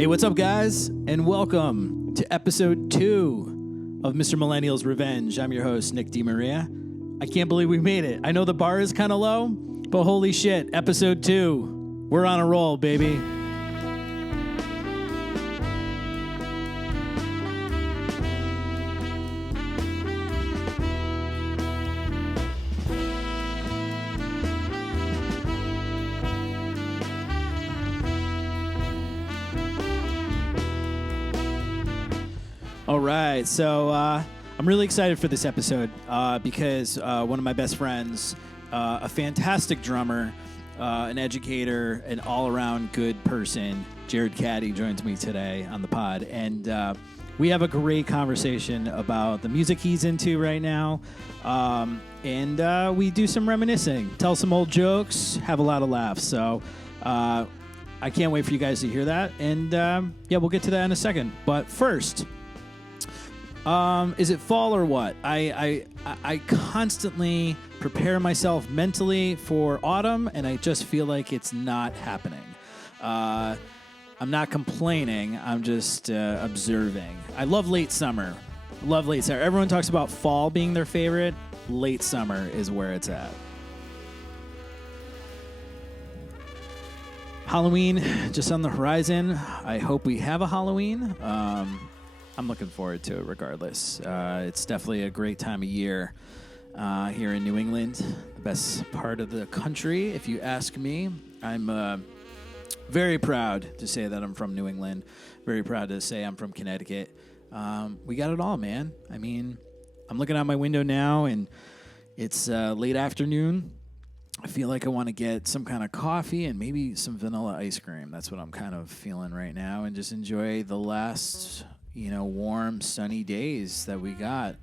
Hey, what's up, guys? And welcome to episode 2 of Mr. Millennial's Revenge. I'm your host, Nick DeMaria. I can't believe we made it. I know the bar is kind of low, but holy shit, episode 2. We're on a roll, baby. All right, so I'm really excited for this episode because one of my best friends, a fantastic drummer, an educator, an all-around good person, Jerrod Cattey, joins me today on the pod. And we have a great conversation about the music he's into right now. And we do some reminiscing, tell some old jokes, have a lot of laughs. So I can't wait for you guys to hear that. And yeah, we'll get to that in a second. But first... is it fall or what? I constantly prepare myself mentally for autumn, and I just feel like it's not happening. I'm not complaining. I'm just observing. I love late summer. Everyone talks about fall being their favorite. Late summer is where it's at. Halloween just on the horizon. I hope we have a Halloween. I'm looking forward to it regardless. It's definitely a great time of year here in New England, the best part of the country, if you ask me. I'm very proud to say that I'm from New England, very proud to say I'm from Connecticut. We got it all, man. I mean, I'm looking out my window now, and it's late afternoon. I feel like I want to get some kind of coffee and maybe some vanilla ice cream. That's what I'm kind of feeling right now, and just enjoy the last... warm, sunny days that we got.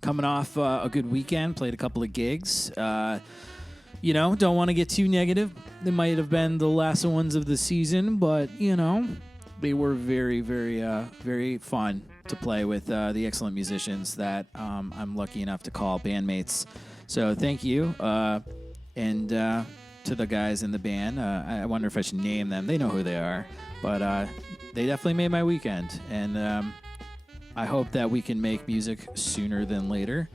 Coming off a good weekend, played a couple of gigs. Don't want to get too negative. They might have been the last ones of the season, but, they were very, very, very fun to play with the excellent musicians that I'm lucky enough to call bandmates. So thank you. And to the guys in the band. I wonder if I should name them. They know who they are. But they definitely made my weekend, and I hope that we can make music sooner than later.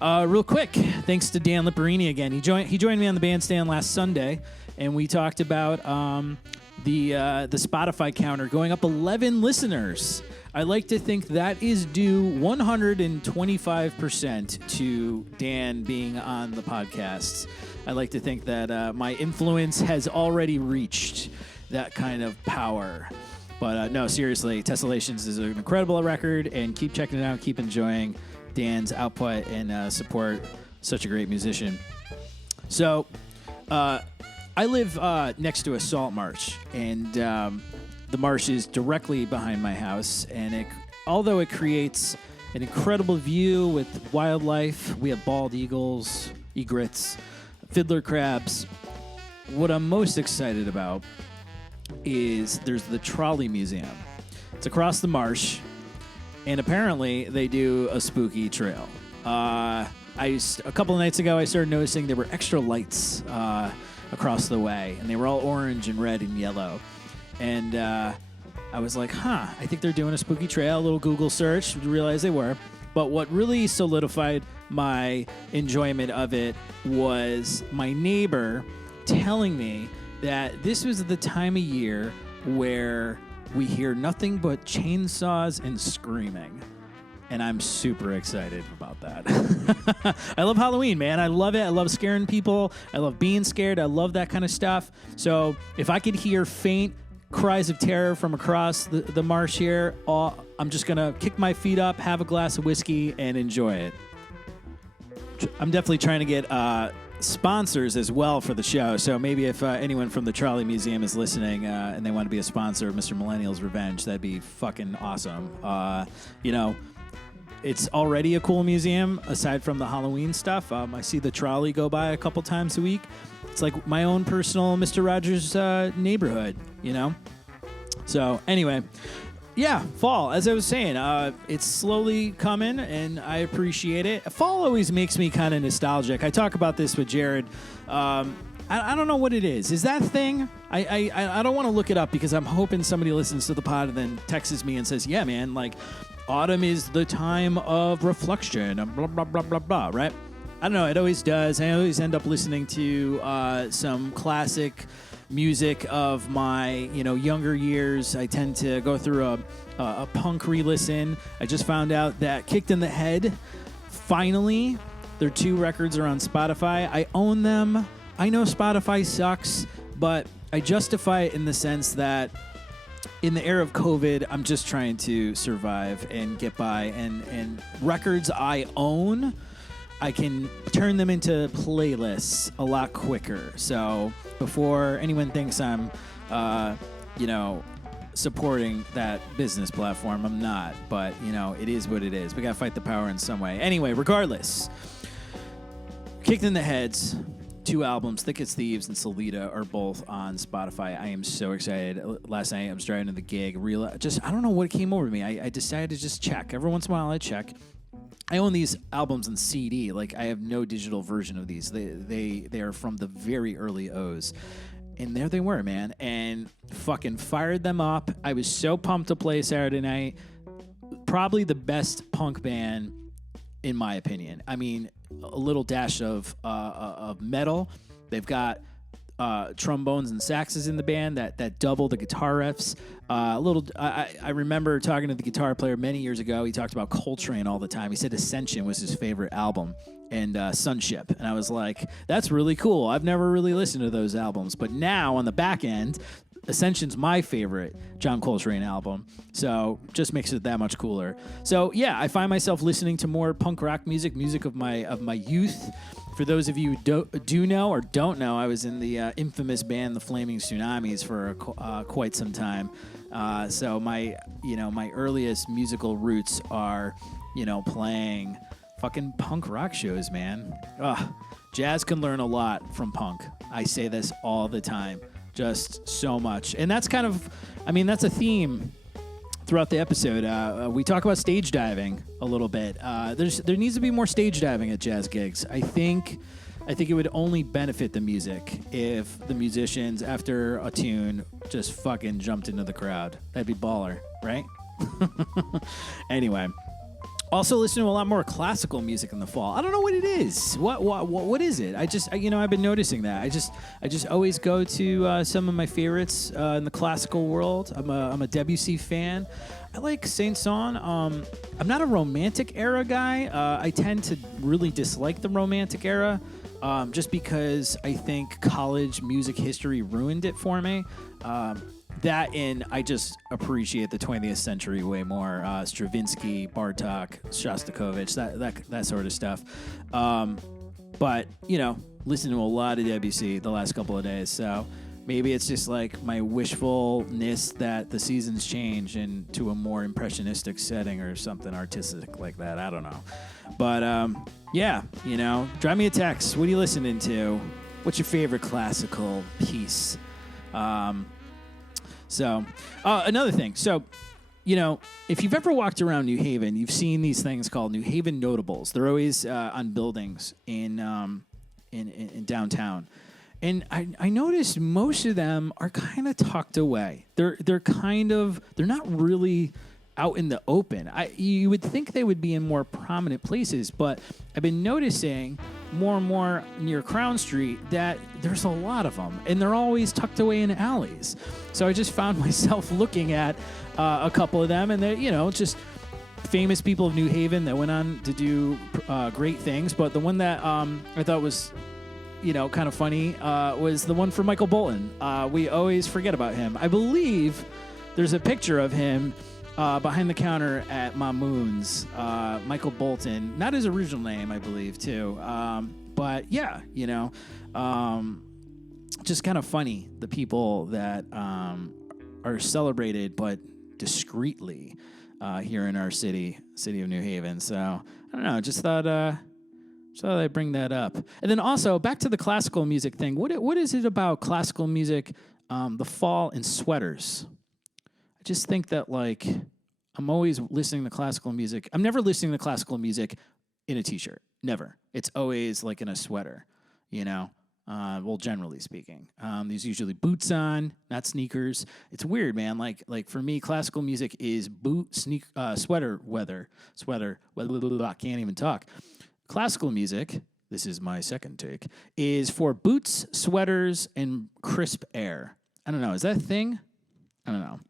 Real quick, thanks to Dan Lipperini again. He joined me on the bandstand last Sunday, and we talked about the Spotify counter going up 11 listeners. I like to think that is due 125% to Dan being on the podcast. I like to think that my influence has already reached that kind of power. But no, seriously, Tessellations is an incredible record, and keep checking it out, keep enjoying Dan's output, and support such a great musician. So, I live next to a salt marsh, and the marsh is directly behind my house, and although it creates an incredible view with wildlife, we have bald eagles, egrets, fiddler crabs. What I'm most excited about is there's the Trolley Museum. It's across the marsh, and apparently they do a spooky trail. A couple of nights ago, I started noticing there were extra lights across the way, and they were all orange and red and yellow. And I was like, I think they're doing a spooky trail. A little Google search, realized they were. But what really solidified my enjoyment of it was my neighbor telling me that this was the time of year where we hear nothing but chainsaws and screaming. And I'm super excited about that. I love Halloween, man. I love it. I love scaring people. I love being scared. I love that kind of stuff. So if I could hear faint cries of terror from across the marsh here, I'm just going to kick my feet up, have a glass of whiskey, and enjoy it. I'm definitely trying to get... sponsors as well for the show, so maybe if anyone from the Trolley Museum is listening and they want to be a sponsor of Mr. Millennial's Revenge, that'd be fucking awesome. It's already a cool museum aside from the Halloween stuff. I see the trolley go by a couple times a week. It's like my own personal Mr. Rogers neighborhood, So anyway, Yeah, fall. As I was saying, it's slowly coming, and I appreciate it. Fall always makes me kind of nostalgic. I talk about this with Jerrod. I don't know what it is. Is that a thing? I don't want to look it up because I'm hoping somebody listens to the pod and then texts me and says, yeah, man, like autumn is the time of reflection, blah, blah, blah, blah, blah, right? I don't know. It always does. I always end up listening to some classic music of my, younger years. I tend to go through a punk re-listen. I just found out that Kicked in the Head, finally, their 2 records are on Spotify. I own them. I know Spotify sucks, but I justify it in the sense that in the era of COVID, I'm just trying to survive and get by. And records I own, I can turn them into playlists a lot quicker. So before anyone thinks I'm, supporting that business platform, I'm not. But, it is what it is. We got to fight the power in some way. Anyway, regardless, Kicked in the Heads, 2 albums, Thick as Thieves and Solita, are both on Spotify. I am so excited. Last night I was driving to the gig. I don't know what came over me. I decided to just check. Every once in a while I check. I own these albums on CD. Like, I have no digital version of these. They are from the very early O's. And there they were, man. And fucking fired them up. I was so pumped to play Saturday night. Probably the best punk band, in my opinion. I mean, a little dash of metal. They've got trombones and saxes in the band that double the guitar riffs. I remember talking to the guitar player many years ago. He talked about Coltrane all the time. He said Ascension was his favorite album, and Sunship. And I was like, that's really cool. I've never really listened to those albums. But now on the back end, Ascension's my favorite John Coltrane album, so just makes it that much cooler. So yeah, I find myself listening to more punk rock music of my youth. For those of you who do know or don't know, I was in the infamous band The Flaming Tsunamis for quite some time. So my earliest musical roots are playing fucking punk rock shows, man. Jazz can learn a lot from punk. I say this all the time. Just so much. And that's kind of, that's a theme throughout the episode. We talk about stage diving a little bit. There needs to be more stage diving at jazz gigs. I think it would only benefit the music if the musicians, after a tune, just fucking jumped into the crowd. That'd be baller, right? Anyway. Also listen to a lot more classical music in the fall. I don't know what it is. What is it? I've been noticing that. I just always go to some of my favorites in the classical world. I'm a Debussy fan. I like Saint-Saëns. I'm not a romantic era guy. I tend to really dislike the romantic era, just because I think college music history ruined it for me. That, and I just appreciate the 20th century way more. Stravinsky, Bartok, Shostakovich, that sort of stuff. But, listen to a lot of Debussy the last couple of days. So maybe it's just like my wishfulness that the seasons change into a more impressionistic setting or something artistic like that. I don't know. But, yeah, drive me a text. What are you listening to? What's your favorite classical piece? So, another thing. So, if you've ever walked around New Haven, you've seen these things called New Haven notables. They're always on buildings in downtown. And I noticed most of them are kind of tucked away. They're not really out in the open. You would think they would be in more prominent places, but I've been noticing more and more near Crown Street that there's a lot of them, and they're always tucked away in alleys. So I just found myself looking at a couple of them, and they're, just famous people of New Haven that went on to do great things. But the one that I thought was, kind of funny was the one for Michael Bolton. We always forget about him. I believe there's a picture of him behind the counter at Mamoon's, Michael Bolton, not his original name, I believe, too. But yeah, just kind of funny, the people that are celebrated but discreetly here in our city of New Haven. So I don't know, just thought I'd bring that up. And then also back to the classical music thing. What is it about classical music, the fall and sweaters? I just think that, like, I'm always listening to classical music. I'm never listening to classical music in a t-shirt. Never. It's always like in a sweater, Well, generally speaking, there's usually boots on, not sneakers. It's weird, man. Like for me, classical music is sweater weather. I can't even talk. Classical music, this is my second take, is for boots, sweaters, and crisp air. I don't know. Is that a thing? I don't know.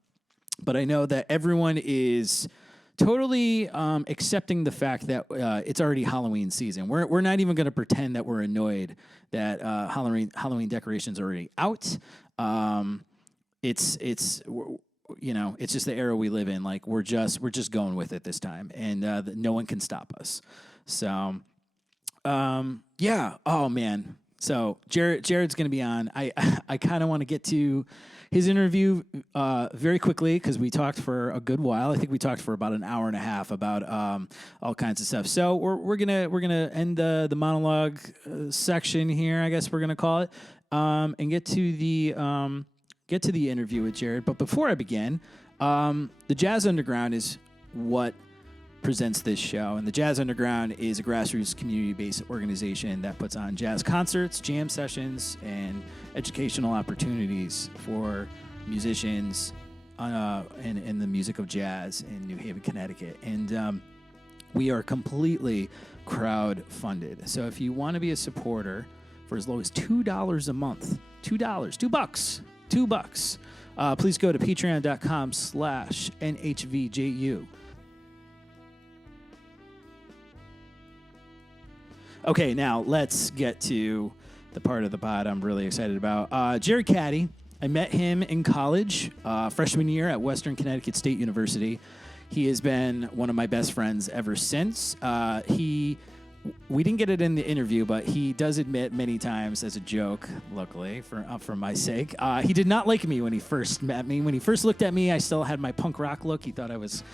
But I know that everyone is totally accepting the fact that it's already Halloween season. We're not even going to pretend that we're annoyed that Halloween decorations are already out. It's just the era we live in. Like we're just going with it this time, and no one can stop us. So, yeah. Oh man. So Jerrod's going to be on. I kind of want to get to his interview very quickly because we talked for a good while. I think we talked for about an hour and a half about all kinds of stuff. So we're gonna end the monologue section here, I guess we're gonna call it, and get to the interview with Jerrod. But before I begin, the Jazz Underground is what presents this show, and the Jazz Underground is a grassroots community-based organization that puts on jazz concerts, jam sessions, and educational opportunities for musicians in the music of jazz in New Haven, Connecticut. And we are completely crowd-funded. So if you want to be a supporter for as low as $2 a month, $2, please go to patreon.com/NHVJU. Okay, now let's get to the part of the pod I'm really excited about. Jerrod Cattey, I met him in college, freshman year at Western Connecticut State University. He has been one of my best friends ever since. We didn't get it in the interview, but he does admit many times as a joke, luckily, for my sake. He did not like me when he first met me. When he first looked at me, I still had my punk rock look. He thought I was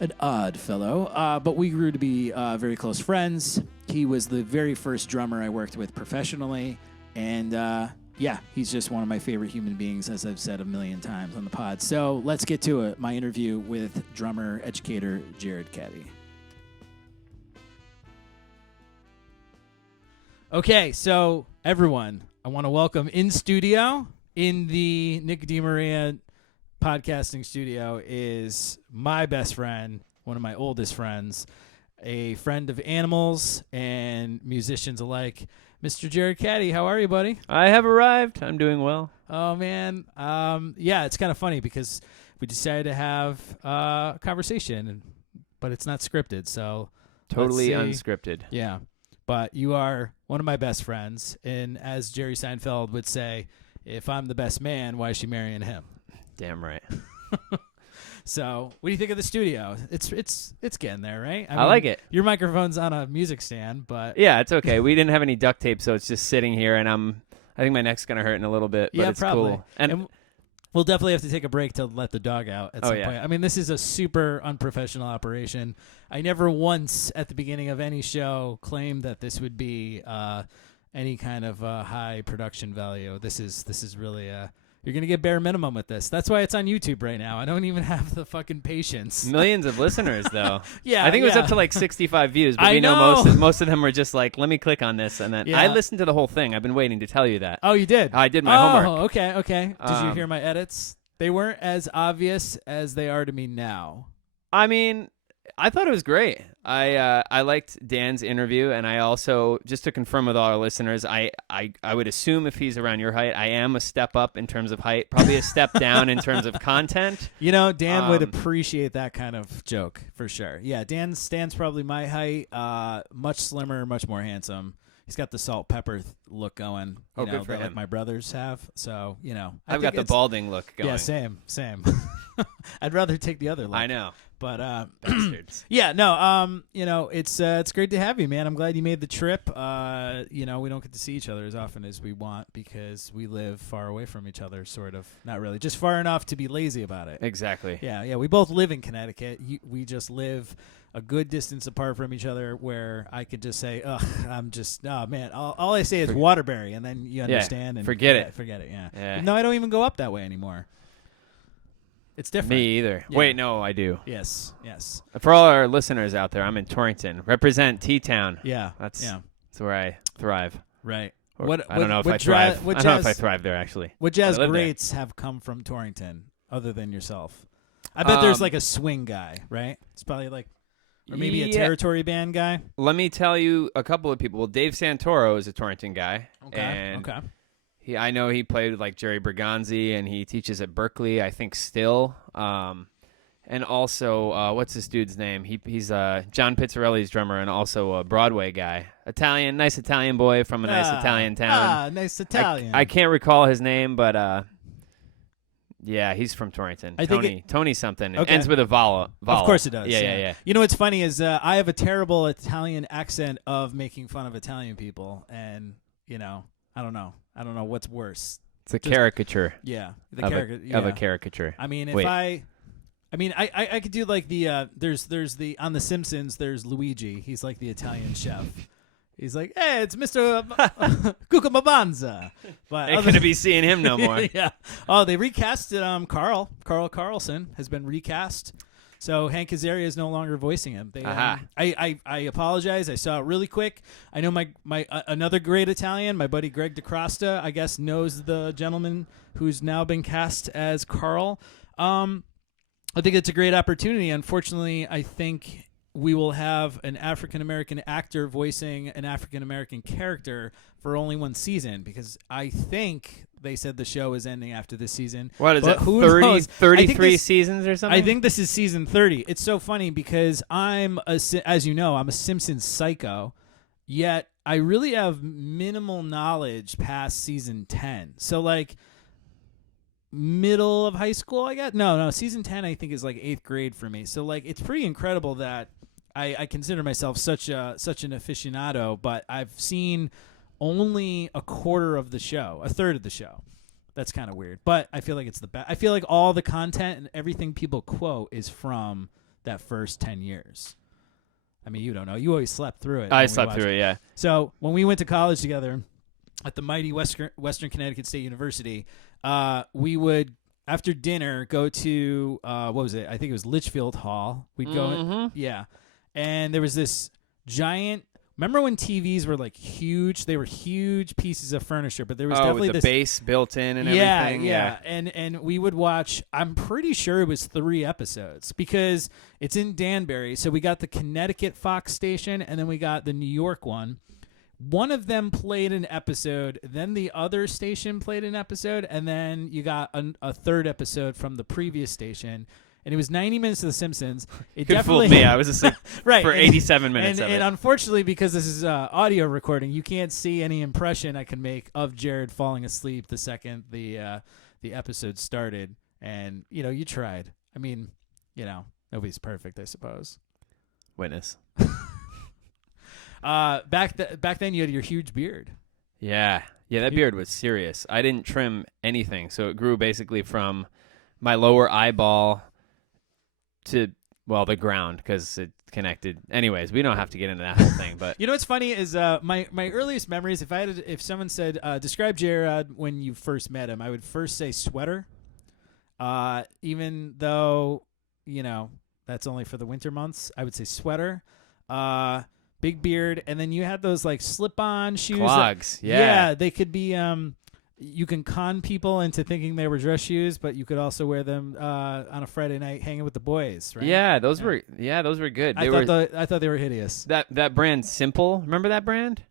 an odd fellow, but we grew to be very close friends. He was the very first drummer I worked with professionally, and he's just one of my favorite human beings, as I've said a million times on the pod. So let's get to it, my interview with drummer, educator, Jerrod Cattey. Okay, so everyone, I want to welcome in studio, in the Nick DeMaria podcasting studio, is my best friend, one of my oldest friends, a friend of animals and musicians alike, Mr. Jerrod Cattey. How are you, buddy? I have arrived. I'm doing well. Oh, man. It's kind of funny because we decided to have a conversation, but it's not scripted, so totally unscripted. Yeah, but you are one of my best friends, and as Jerry Seinfeld would say, if I'm the best man, why is she marrying him? Damn right. So, what do you think of the studio? It's getting there, right? I like it. Your microphone's on a music stand, but yeah, it's okay. We didn't have any duct tape, so it's just sitting here, and I think my neck's gonna hurt in a little bit. But yeah, it's probably. Cool. And we'll definitely have to take a break to let the dog out at some point. I mean, this is a super unprofessional operation. I never once at the beginning of any show claimed that this would be any kind of high production value. This is really you're going to get bare minimum with this. That's why it's on YouTube right now. I don't even have the fucking patience. Millions of listeners, though. Yeah, I think it was up to like 65 views, but we know most of them were just like, let me click on this. And then I listened to the whole thing. I've been waiting to tell you that. Oh, you did? I did my homework. Oh, okay. Did you hear my edits? They weren't as obvious as they are to me now. I mean, I thought it was great. I liked Dan's interview, and I also, just to confirm with all our listeners, I would assume if he's around your height, I am a step up in terms of height, probably a step down in terms of content. You know, Dan would appreciate that kind of joke for sure. Yeah, Stan's probably my height, much slimmer, much more handsome. He's got the salt pepper look going. Good for him. Like my brothers have. So, I've got the balding look going. Yeah, same. I'd rather take the other look. I know. But bastards. Yeah, no, it's great to have you, man. I'm glad you made the trip. We don't get to see each other as often as we want because we live far away from each other, sort of. Not really, just far enough to be lazy about it. Exactly. Yeah. We both live in Connecticut. We just live a good distance apart from each other, where I could just say, man. All I say is Waterbury, and then you understand. Yeah, and forget it. Forget it. Yeah. Yeah. No, I don't even go up that way anymore. It's different. Me either. Yeah. Wait, no, I do. Yes. For all our listeners out there, I'm in Torrington. Represent T-Town. Yeah. That's where I thrive. Right. I don't know if I thrive. I don't know if I thrive there, actually. What jazz greats have come from Torrington other than yourself? I bet there's like a swing guy, right? It's probably like, or maybe a territory band guy. Let me tell you a couple of people. Well, Dave Santoro is a Torrington guy. Okay. I know he played with like Jerry Bergonzi, and he teaches at Berkeley, I think, still. And also, what's this dude's name? He's John Pizzarelli's drummer and also a Broadway guy. Nice Italian boy from a nice Italian town. Nice Italian. I can't recall his name, but yeah, he's from Torrington. Tony something. It ends with a Vala. Of course it does. Yeah. You know what's funny is I have a terrible Italian accent of making fun of Italian people, and I don't know what's worse. It's a caricature. Yeah, of a caricature. I mean, I could do like the there's the on The Simpsons. There's Luigi. He's like the Italian chef. He's like, hey, it's Mr. Cucumbabanza. But ain't gonna be seeing him no more. Yeah. Oh, they recast it. Carl Carlson has been recast. So Hank Azaria is no longer voicing him. I apologize. I saw it really quick. I know my another great Italian, my buddy Greg DeCrosta, I guess knows the gentleman who's now been cast as Carl. I think it's a great opportunity. Unfortunately, I think we will have an African-American actor voicing an African-American character for only one season, because I think they said the show is ending after this season. What is it, 33 seasons or something? I think this is season 30. It's so funny because as you know, I'm a Simpsons psycho, yet I really have minimal knowledge past season 10. So like middle of high school, I guess. No, season 10 I think is like 8th grade for me. So like it's pretty incredible that I consider myself such an aficionado, but I've seen only a quarter of the show, a third of the show. That's kind of weird, but I feel like it's the best. I feel like all the content and everything people quote is from that first 10 years. I mean, you don't know. You always slept through it. I slept through it, yeah. So when we went to college together at the mighty Western Connecticut State University, we would, after dinner, go to, what was it? I think it was Litchfield Hall. We'd go, yeah. And there was this giant, remember when TVs were like huge? They were huge pieces of furniture, but there was definitely with the this base built in and everything. Yeah. And we would watch, I'm pretty sure it was 3 episodes because it's in Danbury. So we got the Connecticut Fox station and then we got the New York one. One of them played an episode, then the other station played an episode, and then you got a third episode from the previous station. And it was 90 minutes of The Simpsons. It could definitely fool me. I was asleep right, for 87 minutes of it. And unfortunately, because this is audio recording, you can't see any impression I can make of Jerrod falling asleep the second the episode started. And, you tried. I mean, nobody's perfect, I suppose. Witness. Back then, you had your huge beard. Yeah, that beard was serious. I didn't trim anything, so it grew basically from my lower eyeball to the ground because it connected. Anyways, we don't have to get into that whole thing. But what's funny is my earliest memories. If someone said describe Jerrod when you first met him, I would first say sweater. Even though that's only for the winter months, I would say sweater. Big beard, and then you had those like slip-on shoes. Clogs, yeah, they could be. You can con people into thinking they were dress shoes, but you could also wear them on a Friday night hanging with the boys, right? Yeah, those were good. I thought they were hideous. That brand, Simple. Remember that brand?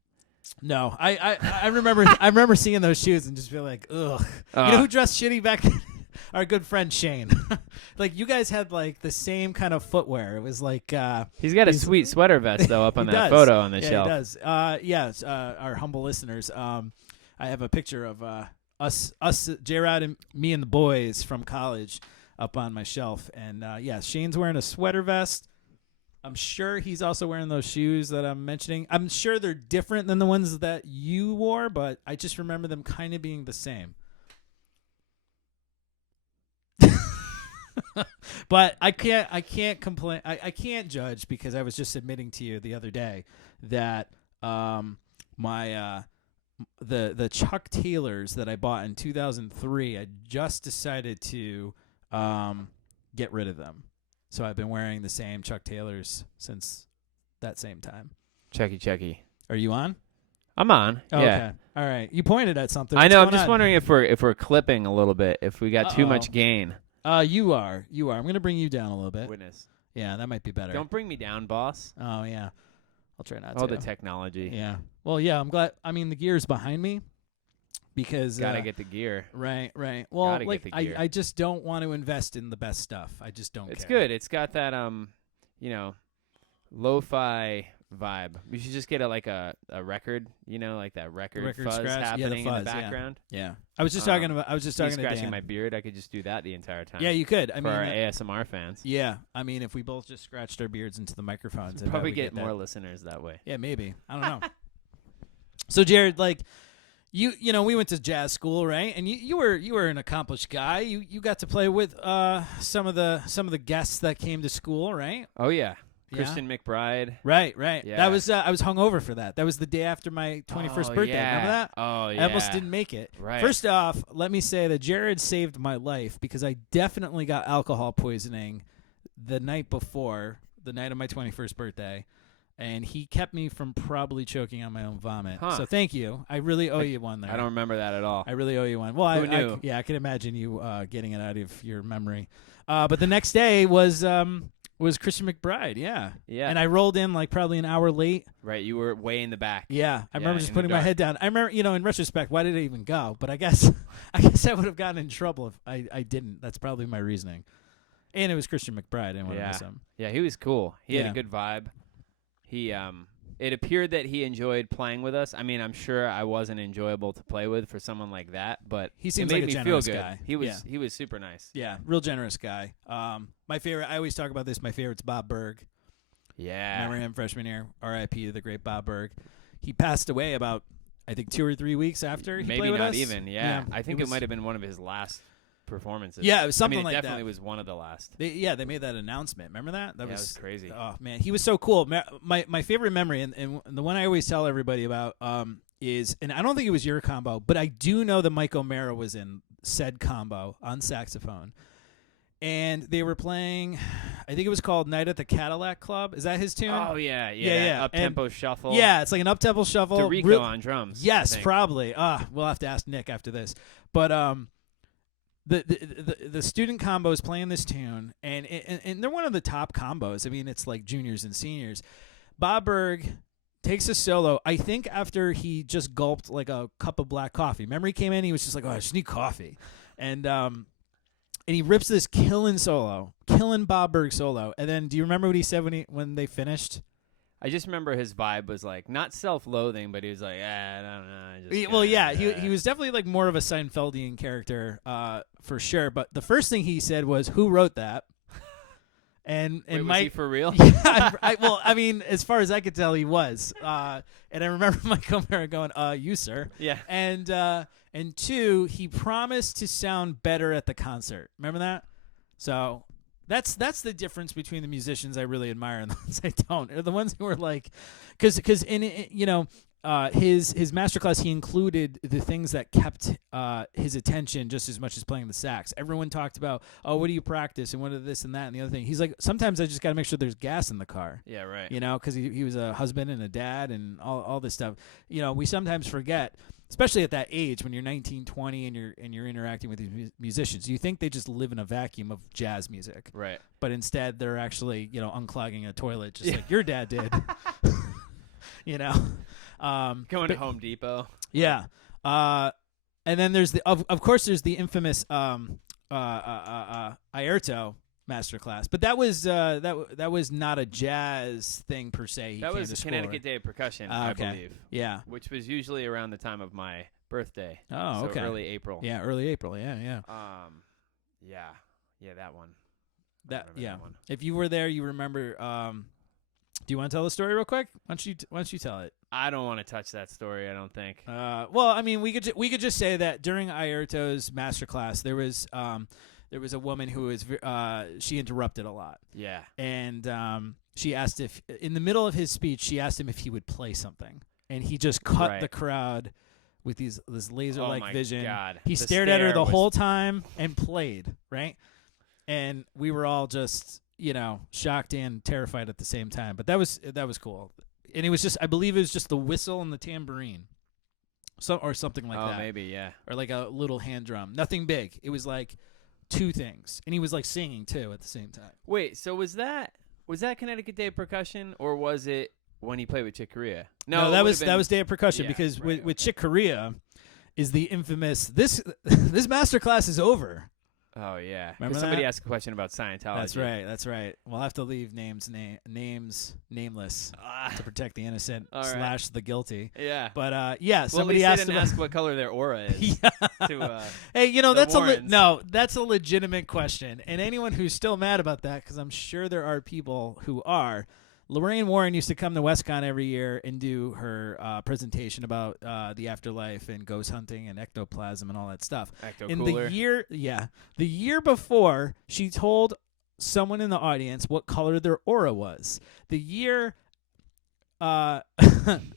No, I remember seeing those shoes and just feel like, ugh. You know who dressed shitty back then? Our good friend Shane. Like you guys had like the same kind of footwear. It was like he's got a sweet sweater vest though up on that photo on the shelf. He does. Yes, our humble listeners. I have a picture of us, Jerrod and me and the boys from college up on my shelf. And Shane's wearing a sweater vest. I'm sure he's also wearing those shoes that I'm mentioning. I'm sure they're different than the ones that you wore, but I just remember them kind of being the same. But I can't complain. I can't judge because I was just admitting to you the other day that my the Chuck Taylors that I bought in 2003, I just decided to get rid of them. So I've been wearing the same Chuck Taylors since that same time. Checky. Are you on? I'm on. Oh, yeah. Okay. All right. You pointed at something. I What's know. I'm going just on? wondering if we're clipping a little bit. If we got too much gain. You are. I'm gonna bring you down a little bit. Witness. Yeah, that might be better. Don't bring me down, boss. Oh yeah. I'll try not to. Oh, the technology. Yeah. Well, yeah. I'm glad. I mean, the gear's behind me because Gotta get the gear. Right. Well, Gotta like get the gear. I just don't want to invest in the best stuff. I just don't. It's care. good. It's got that lo-fi vibe. We should just get a record, like that record fuzz scratch? happening Yeah, the fuzz, in the background. Yeah. I was just talking about. I was just Me talking to scratching Dan. my beard. I could just do that the entire time. Yeah, you could. For our ASMR fans. Yeah, I mean, if we both just scratched our beards into the microphones, We'd probably we get that. more listeners that way. Yeah, maybe. I don't know. So, Jerrod, like, we went to jazz school, right? And you were an accomplished guy. You got to play with some of the guests that came to school, right? Oh yeah, Christian McBride. Right. Yeah. That was I was hungover for that. That was the day after my 21st birthday. Yeah. Remember that? Oh yeah. I almost didn't make it. Right. First off, let me say that Jerrod saved my life because I definitely got alcohol poisoning the night before, the night of my 21st birthday. And he kept me from probably choking on my own vomit. Huh. So thank you. I really owe you one there. I don't remember that at all. I really owe you one. Well, Who knew? I can imagine you getting it out of your memory. But the next day was Christian McBride. Yeah. Yeah. And I rolled in like probably an hour late. Right. You were way in the back. Yeah. I remember just in the putting my dark. head down. I remember, in retrospect, why did I even go? But I guess I would have gotten in trouble if I didn't. That's probably my reasoning. And it was Christian McBride. I didn't want to miss him. Yeah, he was cool. He had Yeah. a good vibe. He It appeared that he enjoyed playing with us. I mean, I'm sure I wasn't enjoyable to play with for someone like that, but He seems it made like a me feel generous good. guy. He was super nice. Yeah, real generous guy. My favorite, I always talk about this, my favorite's Bob Berg. Yeah. Remember him freshman year? R.I.P. to the great Bob Berg. He passed away about, I think, 2 or 3 weeks after he Maybe played with not us. even. Yeah. I think it might have been one of his last performances. Yeah, it was something like it that. definitely was one of the last. They made that announcement. Remember that? That was crazy. Oh man, he was so cool. My favorite memory, and the one I always tell everybody about, is, and I don't think it was your combo, but I do know that Mike O'Mara was in said combo on saxophone, and they were playing. I think it was called "Night at the Cadillac Club." Is that his tune? Oh yeah. Up tempo shuffle. Yeah, it's like an up tempo shuffle. Dorico on drums. Yes, I think. probably. We'll have to ask Nick after this, but The student combo is playing this tune, and they're one of the top combos. I mean, it's like juniors and seniors. Bob Berg takes a solo, I think, after he just gulped like a cup of black coffee. Remember, he came in, he was just like, "Oh, I just need coffee," and he rips this killing Bob Berg solo. And then, do you remember what he said when they finished? I just remember his vibe was like not self-loathing, but he was like, I don't know. He was definitely like more of a Seinfeldian character, for sure. But the first thing he said was, "Who wrote that?" And Wait, Mike, was he for real? Yeah, I mean, as far as I could tell, he was. And I remember Mike O'Mara going, "You, sir." Yeah. And two, he promised to sound better at the concert. Remember that? So. That's the difference between the musicians I really admire and the ones I don't. Are the ones who are like, because in his masterclass, he included the things that kept his attention just as much as playing the sax. Everyone talked about, what do you practice and what are this and that and the other thing. He's like, sometimes I just got to make sure there's gas in the car. Yeah, right. Because he was a husband and a dad and all this stuff. We sometimes forget. Especially at that age when you're 19, 20 and you're interacting with these musicians. You think they just live in a vacuum of jazz music. Right. But instead they're actually, unclogging a toilet just like your dad did. Going to Home Depot. Yeah. And then there's of course there's the infamous Airto masterclass, but that was not a jazz thing per se. That was Connecticut Day of Percussion, I believe. Yeah, which was usually around the time of my birthday. Oh, so okay. Early April. Yeah, early April. Yeah. Yeah, that one. That one. If you were there, you remember. Do you want to tell the story real quick? Why don't you tell it? I don't want to touch that story. I don't think. Well, I mean, we could just say that during Airto's masterclass, there was a woman who was she interrupted a lot. Yeah. And she asked if in the middle of his speech, she asked him if he would play something, and he just cut the crowd with this laser-like vision. God. He stared at her the whole time and played, right? And we were all just shocked and terrified at the same time. But that was cool. and it was just, I believe it was just the whistle and the tambourine, or something like that. Oh, maybe, yeah. Or like a little hand drum. Nothing big. It was like 2 things, and he was like singing too at the same time. Wait, so was that Connecticut Day of Percussion, or was it when he played with Chick Corea? No, that was Day of Percussion, Yeah, because right, with Chick Corea is the infamous this master class is over. Oh yeah. Remember Somebody that? asked a question about Scientology. That's right. We'll have to leave names nameless to protect the innocent / right. the guilty. Yeah. But Well, somebody at least asked they didn't ask what color their aura is. Yeah. To, hey, the that's a legitimate question, and anyone who's still mad about that, because I'm sure there are people who are. Lorraine Warren used to come to WestCon every year and do her presentation about the afterlife and ghost hunting and ectoplasm and all that stuff. In the year before, she told someone in the audience what color their aura was. The year, then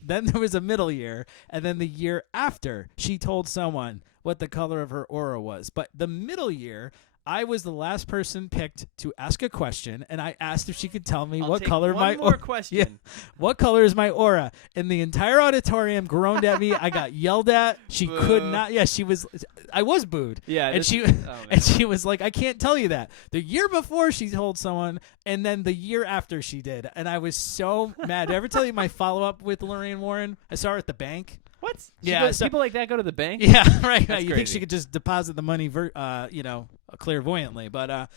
there was a middle year, and then the year after, she told someone what the color of her aura was. But the middle year, I was the last person picked to ask a question, and I asked if she could tell me what color my aura. Question. Yeah, what color is my aura? And the entire auditorium groaned at me. I got yelled at. She could not. Yeah, she was. I was booed. Yeah, and she was like, I can't tell you that. The year before she told someone, and then the year after she did, and I was so mad. Did I ever tell you my follow up with Lorraine Warren? I saw her at the bank. What? Yeah, people like that go to the bank? Yeah, right. That's you think she could just deposit the money, clairvoyantly? But I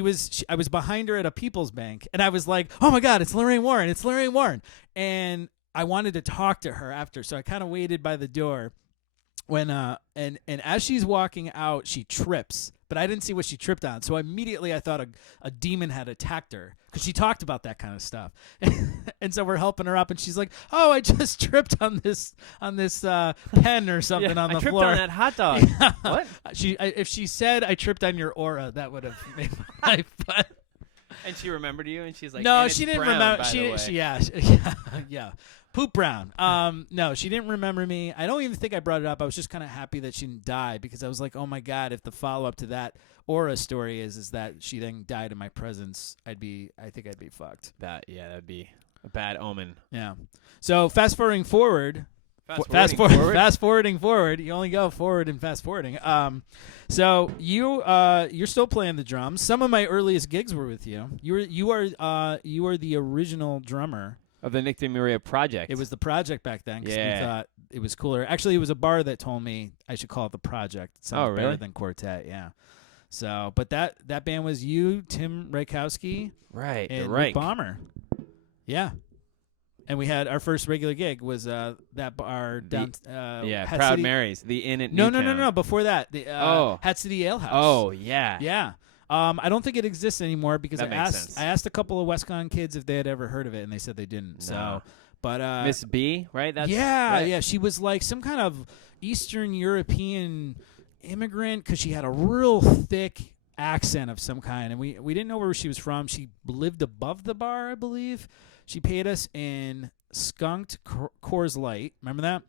was behind her at a People's Bank, and I was like, "Oh my God, it's Lorraine Warren! It's Lorraine Warren!" And I wanted to talk to her after, so I kind of waited by the door. When and as she's walking out, she trips, but I didn't see what she tripped on. So immediately I thought a demon had attacked her, because she talked about that kind of stuff. And so we're helping her up, and she's like, "Oh, I just tripped on this pen or something on the floor. floor. I tripped on that hot dog." Yeah. What? If she said I tripped on your aura, that would have made my life. But and she remembered you, and she's like, "No, and she it's didn't brown, remember." by the way. Yeah. Poop Brown. No, she didn't remember me. I don't even think I brought it up. I was just kind of happy that she didn't die, because I was like, oh my God, if the follow up to that aura story is that she then died in my presence, I think I'd be fucked. That'd be a bad omen. Yeah. So fast forwarding forward. Fast forwarding forward. You only go forward in fast forwarding. So you're still playing the drums. Some of my earliest gigs were with you. You are the original drummer of the Nick DeMaria project. It was the project back then, because Yeah. we thought it was cooler. Actually, it was a bar that told me I should call it the project. It sounds better than quartet, yeah. So, but that band was you, Tim Rykowski, right, and Reich. Rick Bomber. Yeah. And we had our first regular gig was that bar down. Hat Proud City. Mary's, the Inn at No. Newtown. Before that, the Hat City Ale House. Oh yeah, yeah. I don't think it exists anymore, because that makes sense. I asked a couple of WestCon kids if they had ever heard of it, and they said they didn't. No. So, but Miss B, right? That's yeah. right? She was like some kind of Eastern European immigrant, because she had a real thick accent of some kind, and we didn't know where she was from. She lived above the bar, I believe. She paid us in skunked Coors Light. Remember that?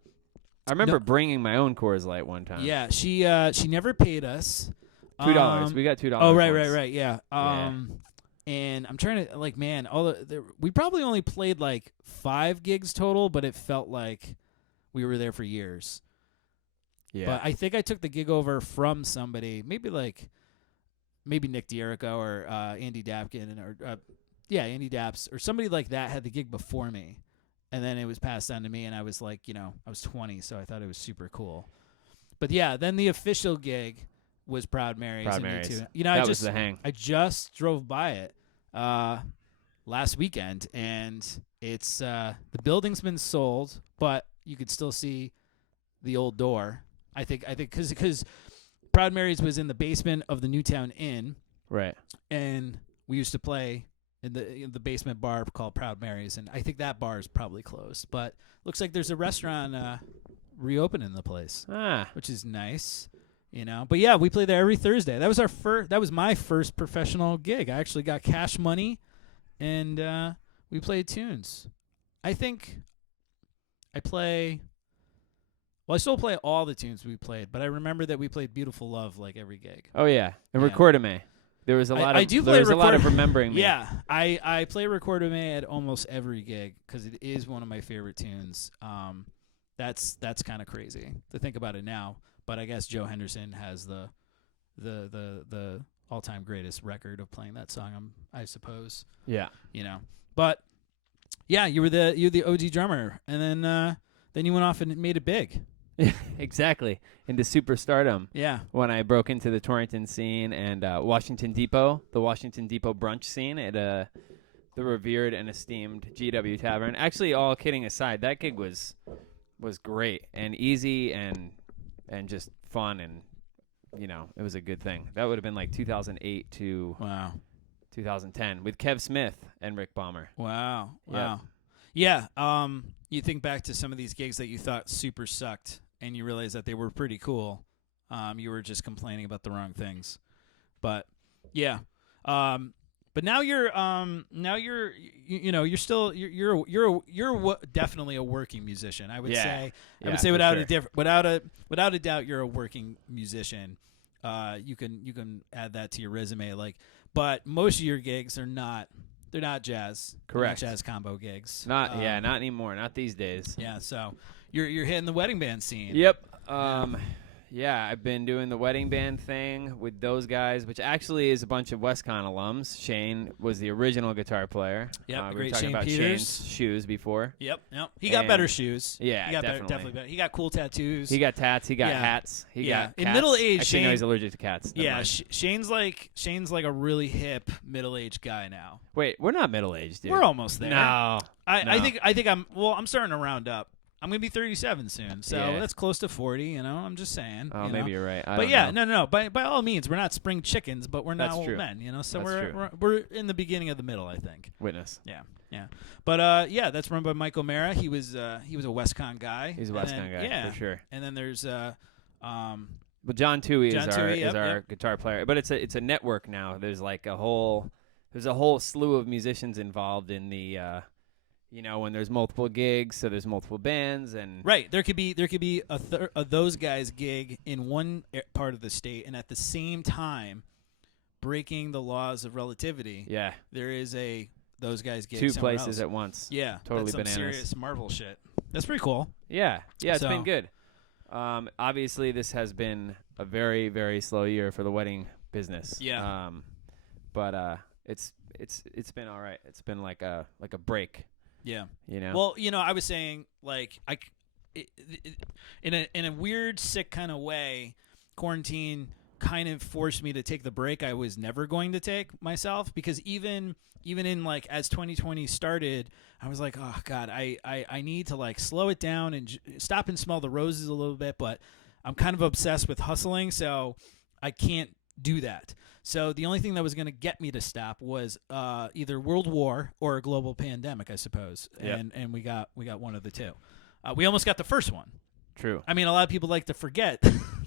I remember bringing my own Coors Light one time. Yeah, she never paid us. $2. We got $2. Oh, right. Yeah. And I'm trying to, like, man, we probably only played like 5 gigs total, but it felt like we were there for years. Yeah. But I think I took the gig over from somebody, maybe Nick D'Erico or Andy Dapkin, or Andy Daps, or somebody like that had the gig before me. And then it was passed on to me, and I was like, I was 20, so I thought it was super cool. But yeah, then the official gig was Proud Mary's. Proud Mary's. That was the hang. I just drove by it last weekend, and it's the building's been sold, but you could still see the old door. I think because Proud Mary's was in the basement of the Newtown Inn, right? And we used to play in the basement bar called Proud Mary's, and I think that bar is probably closed. But looks like there's a restaurant reopening the place, which is nice. But yeah, we play there every Thursday. That was that was my first professional gig. I actually got cash money, and we played tunes. I think I still play all the tunes we played, but I remember that we played Beautiful Love like every gig. Oh yeah, and Yeah. Record Me. There was a lot I of do there play was a lot of remembering me. Yeah, I play Record with Me at almost every gig because it is one of my favorite tunes. That's kind of crazy to think about it now, but I guess Joe Henderson has the all-time greatest record of playing that song. I suppose. Yeah. But yeah, you're the OG drummer, and then you went off and made it big. Exactly. Into superstardom. Yeah. When I broke into the Torrington scene and Washington Depot, the Washington Depot brunch scene at the revered and esteemed GW Tavern. Actually, all kidding aside, that gig was great and easy and just fun, and it was a good thing. That would have been like 2008 to 2010 with Kev Smith and Rick Ballmer. Wow. Yep. Wow. Yeah. You think back to some of these gigs that you thought super sucked, and you realize that they were pretty cool. You were just complaining about the wrong things. But yeah. But now you're you're still definitely a working musician. I would say without a doubt you're a working musician. You can add that to your resume, but most of your gigs are not. They're not jazz. Correct. They're not jazz combo gigs. Not anymore. Not these days. Yeah. So you're hitting the wedding band scene. Yep. Yeah, I've been doing the wedding band thing with those guys, which actually is a bunch of WestCon alums. Shane was the original guitar player. Yep, we were talking Shane about Peters. Shane's shoes before. Yep. He got better shoes. Yeah, he got definitely better. He got cool tattoos. He got tats. He got hats. He got in cats. middle age. Actually, no, he's allergic to cats. Never mind. Shane's like a really hip middle aged guy now. Wait, we're not middle aged, dude. We're almost there. No, I think I'm starting to round up. I'm going to be 37 soon, so that's close to 40, I'm just saying. Oh, maybe you're right. But yeah, no. By all means, we're not spring chickens, but we're not old men, so we're in the beginning of the middle, I think. Witness. Yeah. But that's run by Mike O'Mara. He was a WestCon guy. He's a WestCon guy, for sure. And then there's well, John Toohey is our guitar player, but it's a network now. There's like a whole slew of musicians involved in the when there's multiple gigs, so there's multiple bands, and right, there could be a those guys gig in one part of the state, and at the same time, breaking the laws of relativity. Yeah, there is a those guys gig two somewhere places else. at once. Yeah, totally that's some bananas. Serious Marvel shit. That's pretty cool. Yeah, it's been good. Obviously, this has been a very, very slow year for the wedding business. Yeah. But it's been all right. It's been like a break. Yeah. Well, I was saying in a weird, sick kind of way, quarantine kind of forced me to take the break I was never going to take myself, because even in as 2020 started, I was like, oh God, I need to slow it down and stop and smell the roses a little bit, but I'm kind of obsessed with hustling, so I can't do that. So the only thing that was going to get me to stop was either World War or a global pandemic, I suppose. Yep. And we got one of the two. We almost got the first one. True. I mean, a lot of people like to forget.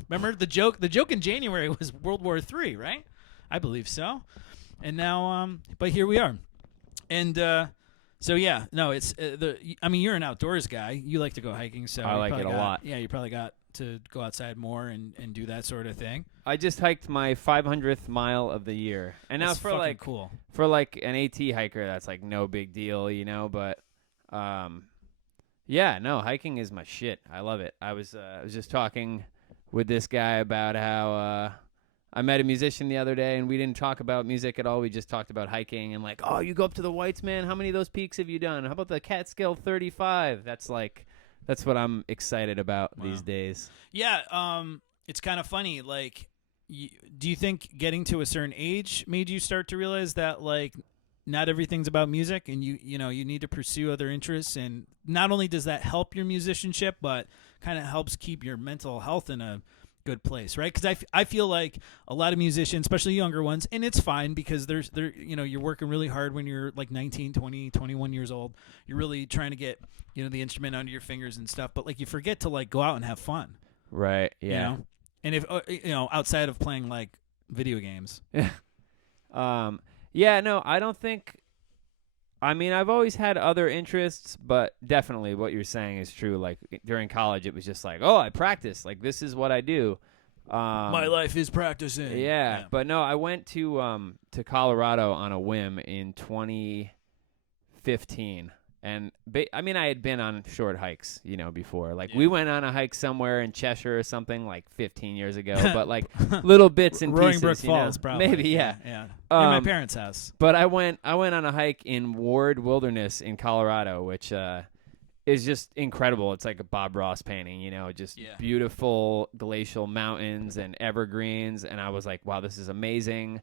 Remember the joke? The joke in January was World War III, right? I believe so. And now, but here we are. And so yeah, no, it's you're an outdoors guy. You like to go hiking, so I like it a lot. Yeah, you probably got to go outside more and do that sort of thing. I just hiked my 500th mile of the year, and that's now for cool. For an AT hiker, that's no big deal, But hiking is my shit. I love it. I was just talking with this guy about how I met a musician the other day, and we didn't talk about music at all. We just talked about hiking and oh, you go up to the Whites, man. How many of those peaks have you done? How about the Catskill 35? That's what I'm excited about these days. Yeah, it's kind of funny. Do you think getting to a certain age made you start to realize that not everything's about music, and you need to pursue other interests, and not only does that help your musicianship, but kind of helps keep your mental health in a good place, right? Because I feel like a lot of musicians, especially younger ones, and it's fine because you're working really hard when you're 19, 20, 21 years old. You're really trying to get the instrument under your fingers and stuff, but you forget to go out and have fun. Right. Yeah. And if outside of playing video games. Yeah, no, I don't think. I mean, I've always had other interests, but definitely what you're saying is true. During college, it was just oh, I practice. This is what I do. My life is practicing. Yeah, but no, I went to Colorado on a whim in 2015. And I mean, I had been on short hikes, before. Like we went on a hike somewhere in Cheshire or something like 15 years ago, but like little bits and Roaring pieces. Brook Falls, probably. Maybe, yeah. In my parents' house. But I went on a hike in Ward Wilderness in Colorado, which is just incredible. It's like a Bob Ross painting, just beautiful glacial mountains and evergreens. And I was like, wow, this is amazing.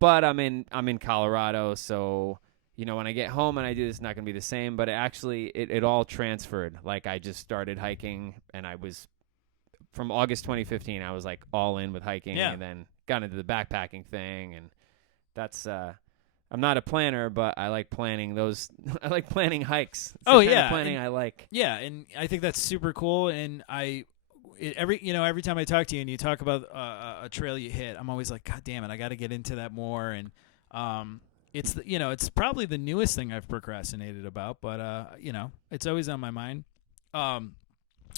But I'm in Colorado, so. When I get home and I do this, it's not going to be the same, but it all transferred. Like I just started hiking and I was, from August 2015, I was like all in with hiking and then got into the backpacking thing. And that's, I'm not a planner, but I like planning those. I like planning hikes. It's the kind of planning I like. Yeah. And I think that's super cool. And every time I talk to you and you talk about a trail you hit, I'm always like, God damn it, I got to get into that more. And, it's it's probably the newest thing I've procrastinated about, but it's always on my mind. What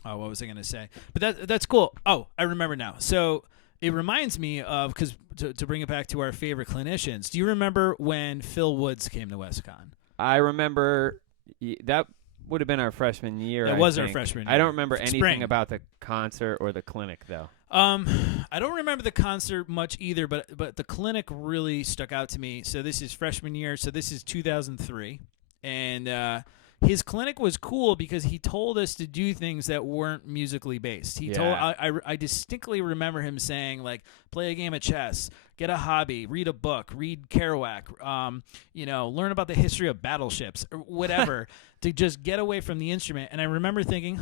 was I gonna say? But that's cool. Oh, I remember now. So it reminds me of, because to bring it back to our favorite clinicians. Do you remember when Phil Woods came to WestCon? I remember that would have been our freshman year. That was our freshman year. I don't remember anything about the concert or the clinic though. I don't remember the concert much either, but the clinic really stuck out to me. So this is freshman year. So this is 2003, and his clinic was cool because he told us to do things that weren't musically based. I distinctly remember him saying, like, play a game of chess, get a hobby, read a book, read Kerouac, learn about the history of battleships or whatever to just get away from the instrument. And I remember thinking,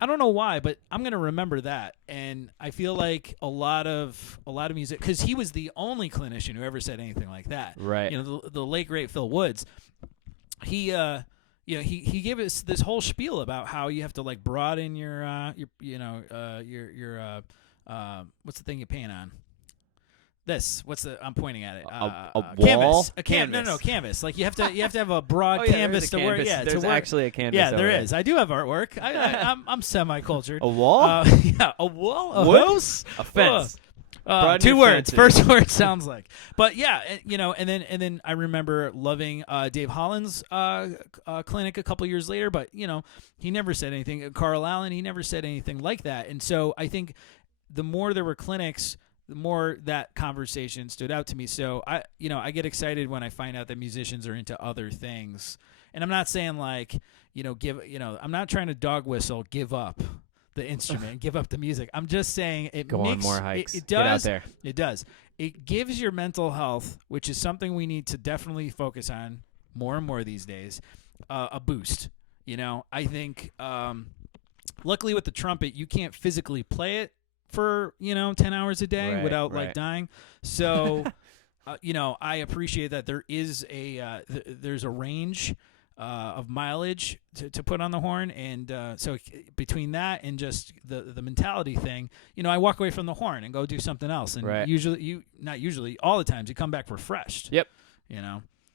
I don't know why, but I'm going to remember that. And I feel like a lot of music, because he was the only clinician who ever said anything like that. Right. The late great Phil Woods, he gave us this whole spiel about how you have to like broaden your what's the thing you paint on? I'm pointing at it. A canvas. wall? Canvas. No, canvas. Like you have to have a broad canvas to work. Yeah, there's actually a canvas. Yeah, there is. I do have artwork. I'm semi-cultured. A wall? A wall. A house. A fence. 2 words. First word sounds like. But yeah, and then I remember loving Dave Holland's clinic a couple years later. But he never said anything. Carl Allen, he never said anything like that. And so I think the more there were clinics, the more that conversation stood out to me. So I get excited when I find out that musicians are into other things. And I'm not saying like, I'm not trying to dog whistle, give up the instrument, give up the music. I'm just saying go on more hikes. It does. Get out there. It does. It gives your mental health, which is something we need to definitely focus on more and more these days, a boost. I think luckily with the trumpet, you can't physically play it for 10 hours a day without like dying. So I appreciate that there is there's a range of mileage to put on the horn, and so between that and just the mentality thing, I walk away from the horn and go do something else, and all the times you come back refreshed. Yep.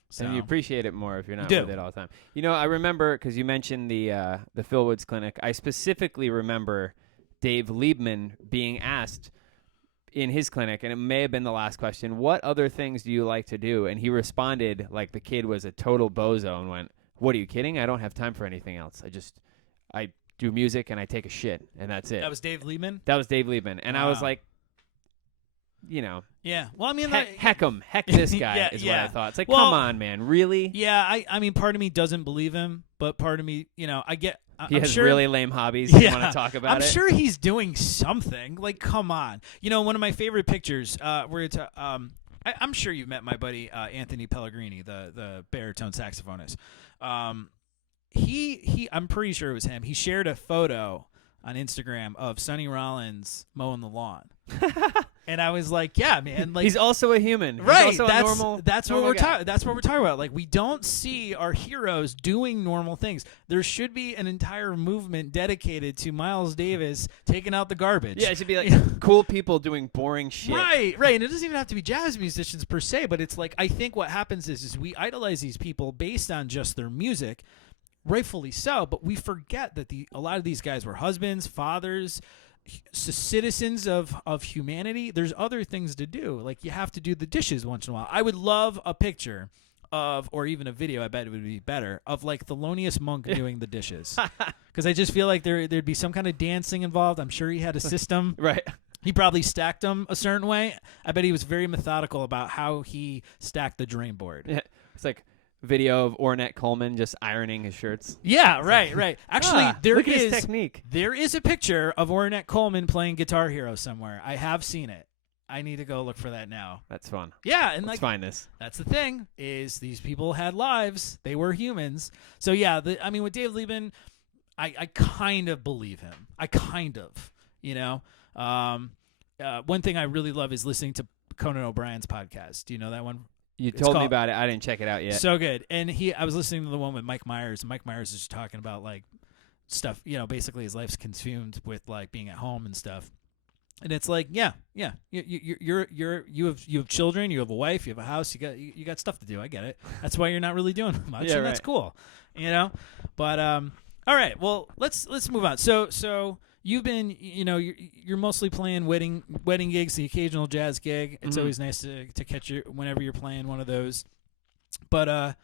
So. And you appreciate it more if you're not with it all the time. I remember, because you mentioned the Phil Woods clinic, I specifically remember Dave Liebman being asked in his clinic, and it may have been the last question, what other things do you like to do? And he responded like the kid was a total bozo and went, what, are you kidding? I don't have time for anything else. I do music and I take a shit, and that's it. That was Dave Liebman? That was Dave Liebman. And I was like, Yeah. Well, I mean, heck him. Heck this guy is what I thought. It's like, come on, man. Really? Yeah, I mean, part of me doesn't believe him, but part of me, I get... He has really lame hobbies. You want to talk about it? I'm sure he's doing something. Like, come on. One of my favorite pictures, I'm sure you've met my buddy Anthony Pellegrini, the baritone saxophonist. I'm pretty sure it was him. He shared a photo on Instagram of Sonny Rollins mowing the lawn. And I was like, yeah, man. Like, he's also a human. Right. He's also that's what we're talking. That's what we're talking about. Like, we don't see our heroes doing normal things. There should be an entire movement dedicated to Miles Davis taking out the garbage. Yeah, it should be like cool people doing boring shit. Right. And it doesn't even have to be jazz musicians per se, but it's like, I think what happens is we idolize these people based on just their music, rightfully so, but we forget that a lot of these guys were husbands, fathers, citizens of humanity, there's other things to do. Like you have to do the dishes once in a while. I would love a picture of, or even a video, I bet it would be better, of like Thelonious Monk doing the dishes. Because I just feel like there'd be some kind of dancing involved. I'm sure he had a system. Right. He probably stacked them a certain way. I bet he was very methodical about how he stacked the drain board. Yeah. It's like video of Ornette Coleman just ironing his shirts. Yeah, right. Actually, look at his technique. There is a picture of Ornette Coleman playing Guitar Hero somewhere. I have seen it. I need to go look for that now. That's fun. Yeah, and Let's find this. That's the thing, is these people had lives. They were humans. So yeah, with Dave Liebman, I kind of believe him. I kind of, one thing I really love is listening to Conan O'Brien's podcast. Do you know that one? You told me about it. I didn't check it out yet. So good. And I was listening to the one with Mike Myers, and Mike Myers is just talking about like stuff, basically his life's consumed with like being at home and stuff. And it's like, yeah, you have children, you have a wife, you have a house, you got stuff to do. I get it. That's why you're not really doing much, and that's cool, But all right, well, let's move on. So you've been, you're mostly playing wedding gigs, the occasional jazz gig. It's always nice to catch you whenever you're playing one of those. But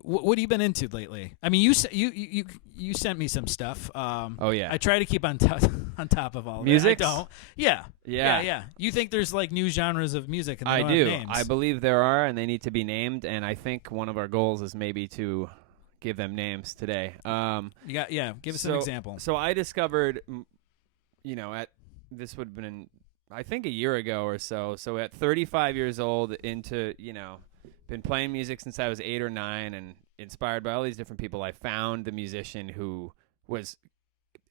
what have you been into lately? I mean, you sent me some stuff. Oh yeah. I try to keep on top of all of music. I don't. Yeah. You think there's like new genres of music? And they don't have names. I believe there are, and they need to be named. And I think one of our goals is maybe to give them names today. Give us an example. So I discovered, this would have been, I think, a year ago or so. So at 35 years old, been playing music since I was 8 or 9, and inspired by all these different people, I found the musician who was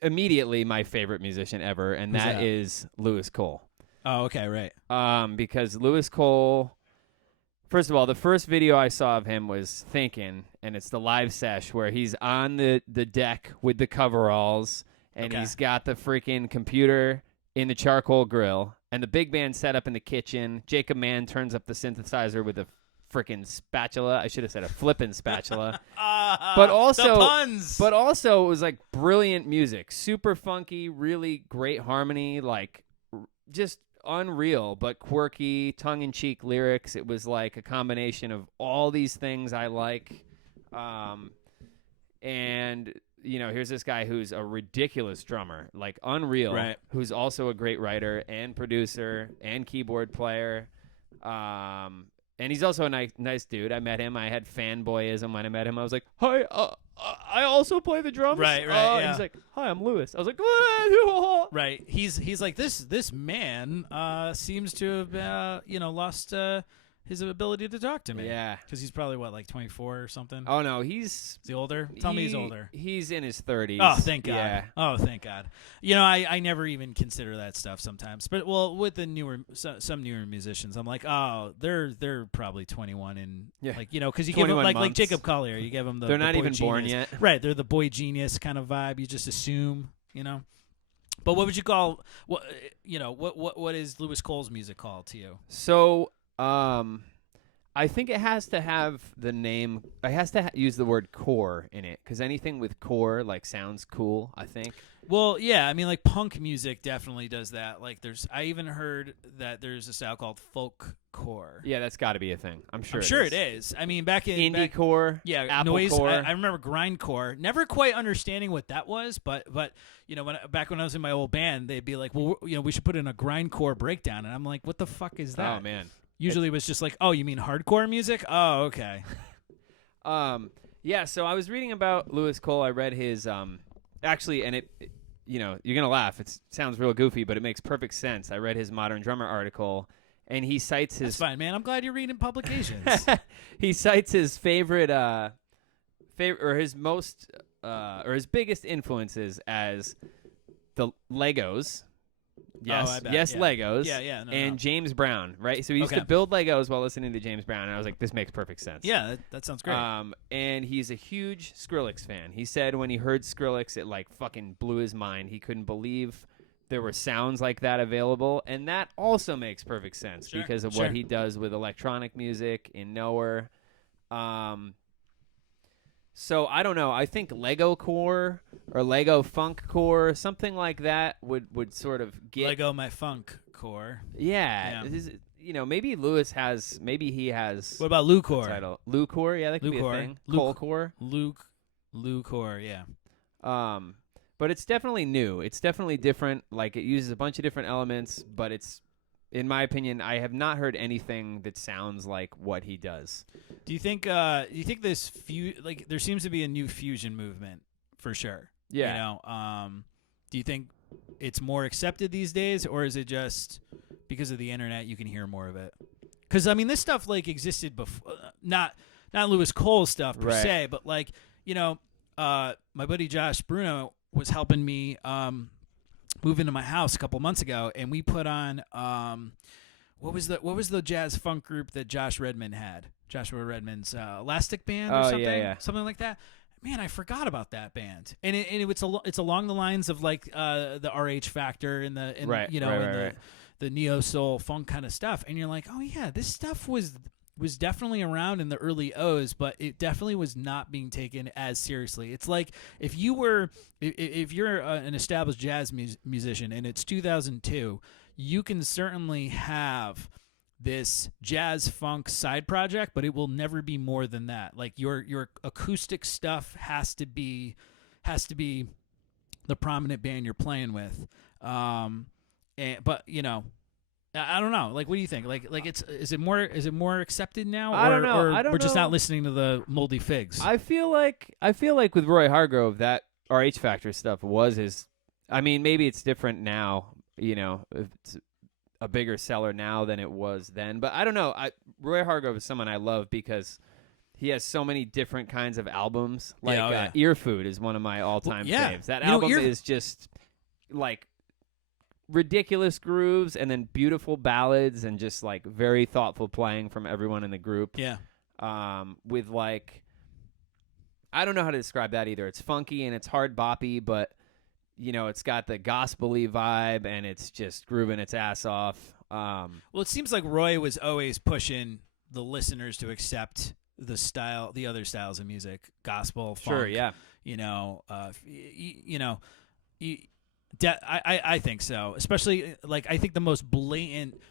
immediately my favorite musician ever, and that is Louis Cole. Oh, okay, right. Because Louis Cole, first of all, the first video I saw of him was Thinkin', and it's the live sesh where he's on the deck with the coveralls, and he's got the freaking computer in the charcoal grill, and the big band set up in the kitchen. Jacob Mann turns up the synthesizer with a freaking spatula. I should have said a flippin' spatula. But also, the puns. But also, it was like brilliant music, super funky, really great harmony, like just unreal, but quirky, tongue-in-cheek lyrics. It was like a combination of all these things I like. And here's this guy who's a ridiculous drummer, like unreal, right, who's also a great writer and producer and keyboard player. And he's also a nice dude. I met him. I had fanboyism when I met him. I was like, hi, I also play the drums. Right, yeah. And he's like, hi, I'm Louis. I was like, what? Right. He's like, this man seems to have, lost his ability to talk to me. Yeah. Because he's probably, like 24 or something? Oh, no, Is he older? Tell me he's older. He's in his 30s. Oh, thank God. Yeah. Oh, thank God. I never even consider that stuff sometimes. But, with the some newer musicians, I'm like, oh, they're probably 21 and, because you give them, like Jacob Collier, you give them the They're not boy even genius. born yet. Right, they're the boy genius kind of vibe. You just assume, But what would you call, what is Louis Cole's music called to you? So, I think it has to have the name. It has to use the word core in it, because anything with core sounds cool, I think. Well, yeah, like punk music definitely does that. Like I even heard that there's a style called folk core. Yeah, that's got to be a thing. I'm sure. It is. Back in indie core, Apple noise core. I remember grindcore. Never quite understanding what that was, but back when I was in my old band, they'd be like, well, we should put in a grindcore breakdown, and I'm like, what the fuck is that? Oh man. Usually it was just like, oh, you mean hardcore music? Oh, okay. Yeah, so I was reading about Louis Cole. I read his actually, and it you're going to laugh. It sounds real goofy, but it makes perfect sense. I read his Modern Drummer article, and he cites his... That's fine, man. I'm glad you're reading publications. He cites his favorite or his most or his biggest influences as the Legos. Yes, Legos. Yeah. And James Brown, right? So he used to build Legos while listening to James Brown, and I was like, this makes perfect sense. Yeah, that sounds great. And he's a huge Skrillex fan. He said when he heard Skrillex, it fucking blew his mind. He couldn't believe there were sounds like that available, and that also makes perfect sense because of what he does with electronic music in Nowhere. So I don't know. I think Lego core or Lego funk core, something like that would sort of get Lego my funk core. Yeah. Maybe Lewis has. Maybe he has. What about Lou core? Title Lou core. Yeah, that could be a thing. Cole core. Lou core. Yeah. But it's definitely new. It's definitely different. Like it uses a bunch of different elements, but it's, in my opinion, I have not heard anything that sounds like what he does. Do you think this there seems to be a new fusion movement for sure? Yeah. You know, do you think it's more accepted these days, or is it just because of the internet you can hear more of it? Because I mean, this stuff like existed before, not Lewis Cole's stuff per se, but like my buddy Josh Bruno was helping me move into my house a couple months ago, and we put on what was the jazz funk group that Joshua Redman's Elastic Band or something, something like that. Man, I forgot about that band, and it's along the lines of like the RH Factor and the neo soul funk kind of stuff, and you're like, oh yeah, this stuff was definitely around in the early O's, but it definitely was not being taken as seriously. It's like if you're an established jazz musician and it's 2002, you can certainly have this jazz funk side project, but it will never be more than that. Like your acoustic stuff has to be the prominent band you're playing with. But I don't know. Like, what do you think? Like, is it more accepted now? I don't know. Or we're just not listening to the moldy figs. I feel like with Roy Hargrove, that RH Factor stuff was his. I mean, maybe it's different now. It's a bigger seller now than it was then. But I don't know. Roy Hargrove is someone I love because he has so many different kinds of albums. Like Ear Food is one of my all-time faves. That album is just like ridiculous grooves and then beautiful ballads and just like very thoughtful playing from everyone in the group. Yeah. With like, I don't know how to describe that either. It's funky and it's hard boppy, but it's got the gospel-y vibe and it's just grooving its ass off. Well, it seems like Roy was always pushing the listeners to accept the other styles of music, gospel, funk. Sure, yeah. I think so. Especially, like, I think the most blatant,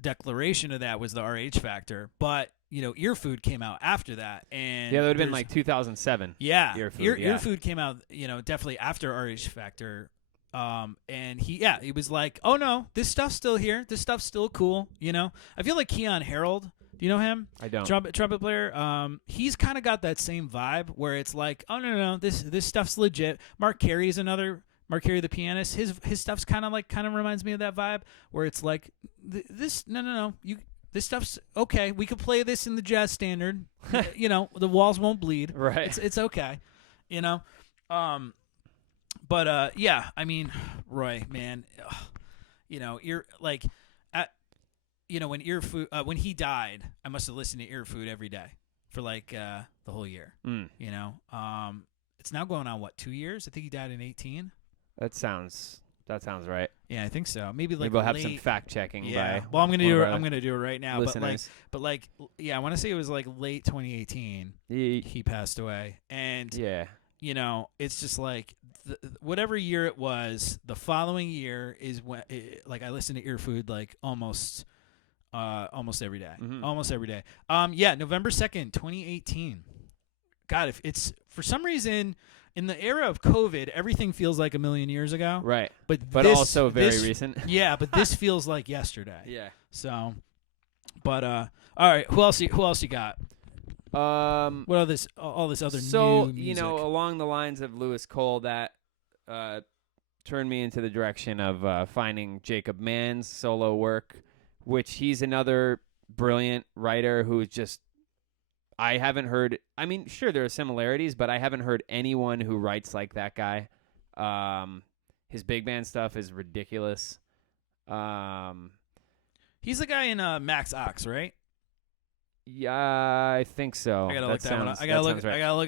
declaration of that was the RH Factor. But, Ear Food came out after that. And yeah, that would have been like 2007. Yeah. Ear Food, Ear Food came out, definitely after RH Factor. And he was like, oh, no, this stuff's still here. This stuff's still cool, I feel like Keon Harold. Do you know him? I don't. Trumpet player. He's kind of got that same vibe where it's like, oh, no, this stuff's legit. Mark Carey the pianist, his stuff's kind of reminds me of that vibe where it's like this this stuff's okay. We could play this in the jazz standard. The walls won't bleed. Right. It's okay. But yeah, I mean, Roy, man, when he died, I must have listened to Ear Food every day for like the whole year. It's now going on 2 years? I think he died in 2018. That sounds right. Yeah, I think so. Maybe we'll have some fact checking. Yeah. By well, I'm gonna do it right now. Listeners. But I want to say it was like late 2018. He passed away, and it's just like whatever year it was. The following year is when I listened to Ear Food like almost every day. Mm-hmm. Almost every day. November 2nd, 2018. God, if it's for some reason. In the era of COVID, everything feels like a million years ago. Right. But also very recent. Yeah, but this feels like yesterday. Yeah. So, but all right, who else you got? What all this other new music? Along the lines of Lewis Cole, that turned me into the direction of finding Jacob Mann's solo work, which he's another brilliant writer who just I haven't heard. I mean, sure, there are similarities, but I haven't heard anyone who writes like that guy. His big band stuff is ridiculous. He's the guy in Max Ox, right? Yeah, I think so. I gotta look that one up. I gotta look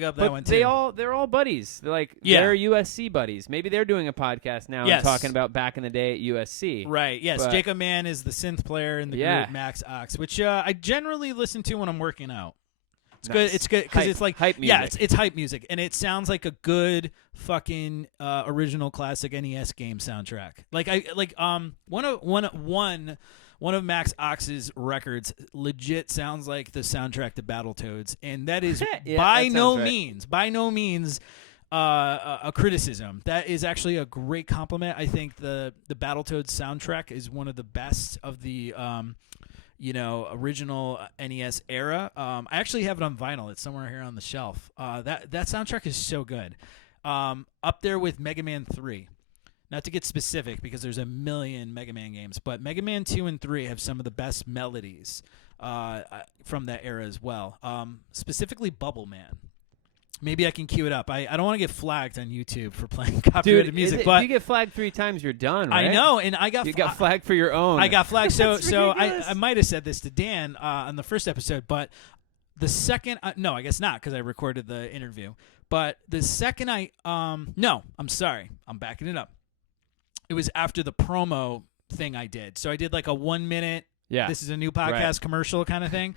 up that but one too. They're all buddies. They're they're USC buddies. Maybe they're doing a podcast now and talking about back in the day at USC. Right. Yes. But Jacob Mann is the synth player in the group Max Ox, which I generally listen to when I'm working out. It's good. It's good because it's like hype music. Yeah, it's hype music, and it sounds like a good fucking original classic NES game soundtrack. One of Max Ox's records legit sounds like the soundtrack to Battletoads, and that is by no means a criticism. That is actually a great compliment. I think the Battletoads soundtrack is one of the best of the original NES era. I actually have it on vinyl. It's somewhere here on the shelf. That soundtrack is so good. Up there with Mega Man 3. Not to get specific because there's a million Mega Man games, but Mega Man 2 and 3 have some of the best melodies from that era as well. Specifically Bubble Man. Maybe I can cue it up. I don't want to get flagged on YouTube for playing copyrighted music, but if you get flagged 3 times, you're done, right? I know, and you got flagged for your own. I got flagged, so I might have said this to Dan on the first episode, but the second no, I guess not because I recorded the interview. But the second no, I'm sorry, I'm backing it up. It was after the promo thing I did. So I did like a 1 minute, this is a new podcast commercial kind of thing.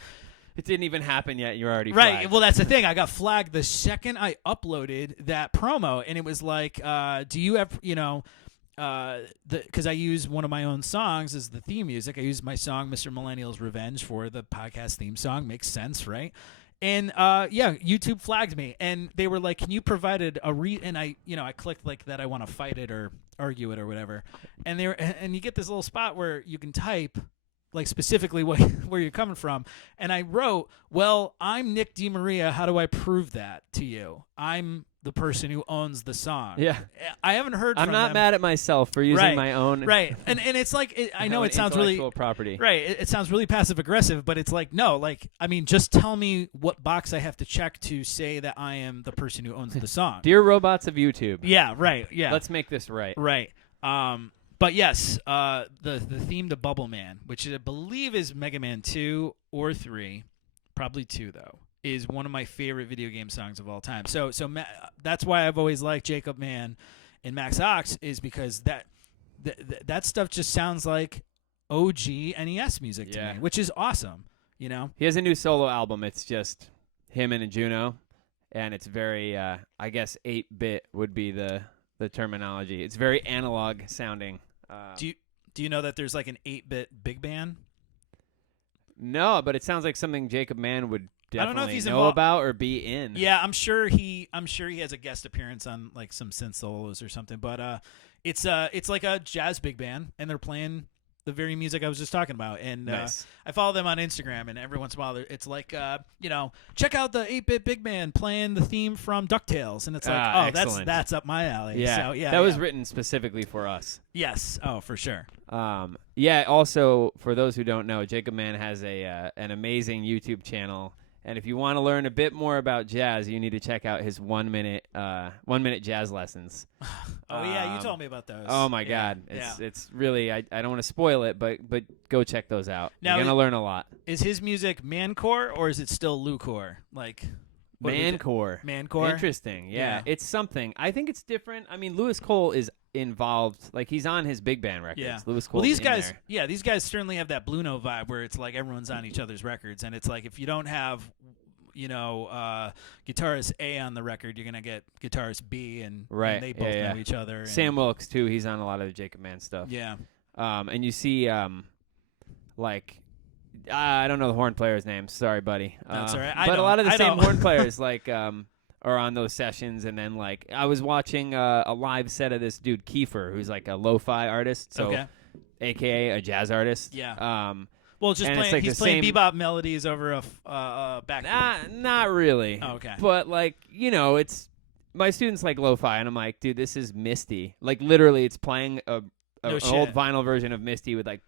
It didn't even happen yet. You're already flagged. Right. Well, that's the thing. I got flagged the second I uploaded that promo, and it was like, do you have, because I use one of my own songs as the theme music. I use my song, Mr. Millennial's Revenge, for the podcast theme song. Makes sense, right? And YouTube flagged me, and they were like, "Can you provide and I clicked like that I want to fight it or argue it or whatever, and you get this little spot where you can type like specifically where you're coming from, and I wrote, "Well, I'm Nick DeMaria. How do I prove that to you? I'm the person who owns the song." Yeah, I haven't heard. I'm from not them. mad at myself for using my own. Right, and it's like I know it sounds really property. Right, it sounds really passive aggressive, but it's like no, like I mean, just tell me what box I have to check to say that I am the person who owns the song. Dear robots of YouTube. Yeah, right. Yeah, let's make this right. Right. But yes, the theme to Bubble Man, which I believe is Mega Man 2 or 3, probably 2 though, is one of my favorite video game songs of all time. So that's why I've always liked Jacob Mann and Max Ox, is because that stuff just sounds like OG NES music to me, which is awesome. You know, he has a new solo album. It's just him and a Juno, and it's very, I guess, 8-bit would be the terminology. It's very analog sounding. Do you know that there's like an 8-bit big band? No, but it sounds like something Jacob Mann would definitely I don't know if he's know about or be in. Yeah, I'm sure he has a guest appearance on like some synth solos or something. But it's like a jazz big band, and they're playing the very music I was just talking about. And nice. I follow them on Instagram, and every once in a while it's like, check out the 8-bit big band playing the theme from DuckTales, and it's like, excellent. that's up my alley. Yeah, so, that was written specifically for us. Yes, for sure. Also, for those who don't know, Jacob Mann has an amazing YouTube channel, and if you want to learn a bit more about jazz, you need to check out his 1 minute jazz lessons. You told me about those. Oh my God, it's really I don't want to spoil it, but go check those out. Now, you're gonna learn a lot. Is his music mancore or is it still Lucore? Like mancore. Mancore. Interesting. Yeah, it's something. I think it's different. I mean, Lewis Cole is involved. Like he's on his big band records. Yeah. Lewis Cole. Well, these guys certainly have that Blue Note vibe where it's like everyone's on each other's records, and it's like if you don't have guitarist A on the record, you're gonna get guitarist B, and they both know each other. Sam Wilkes too. He's on a lot of the Jacob Mann stuff. Yeah. And you see, I don't know the horn player's name. Sorry, buddy. That's all right. But a lot of the same horn players are on those sessions, and then I was watching a live set of this dude Kiefer, who's like a lo-fi artist, aka a jazz artist. Yeah. Well, just playing. Like he's playing bebop melodies over a back. Not really. Oh, okay. But it's my students like lo-fi, and I'm like, dude, this is Misty. Like literally, it's playing an old vinyl version of Misty with like.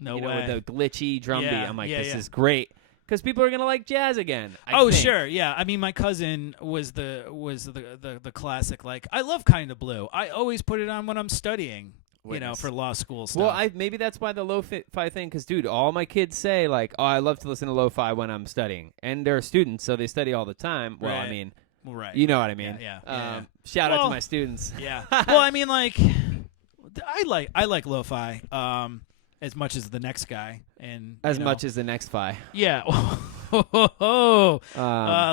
No way. With the glitchy drum beat. I'm like, this is great. Because people are gonna like jazz again. I think. Sure, yeah. I mean, my cousin was the classic. Like, I love Kind of Blue. I always put it on when I'm studying. For law school stuff. Well, maybe that's why the lo-fi thing. Because, dude, all my kids say like, "Oh, I love to listen to lo-fi when I'm studying," and they're students, so they study all the time. Well, right. I mean, you know what I mean. Yeah. Shout out to my students. Yeah. Well, I mean, like, I like lo-fi. as much as the next guy, and as much as the next guy. Yeah.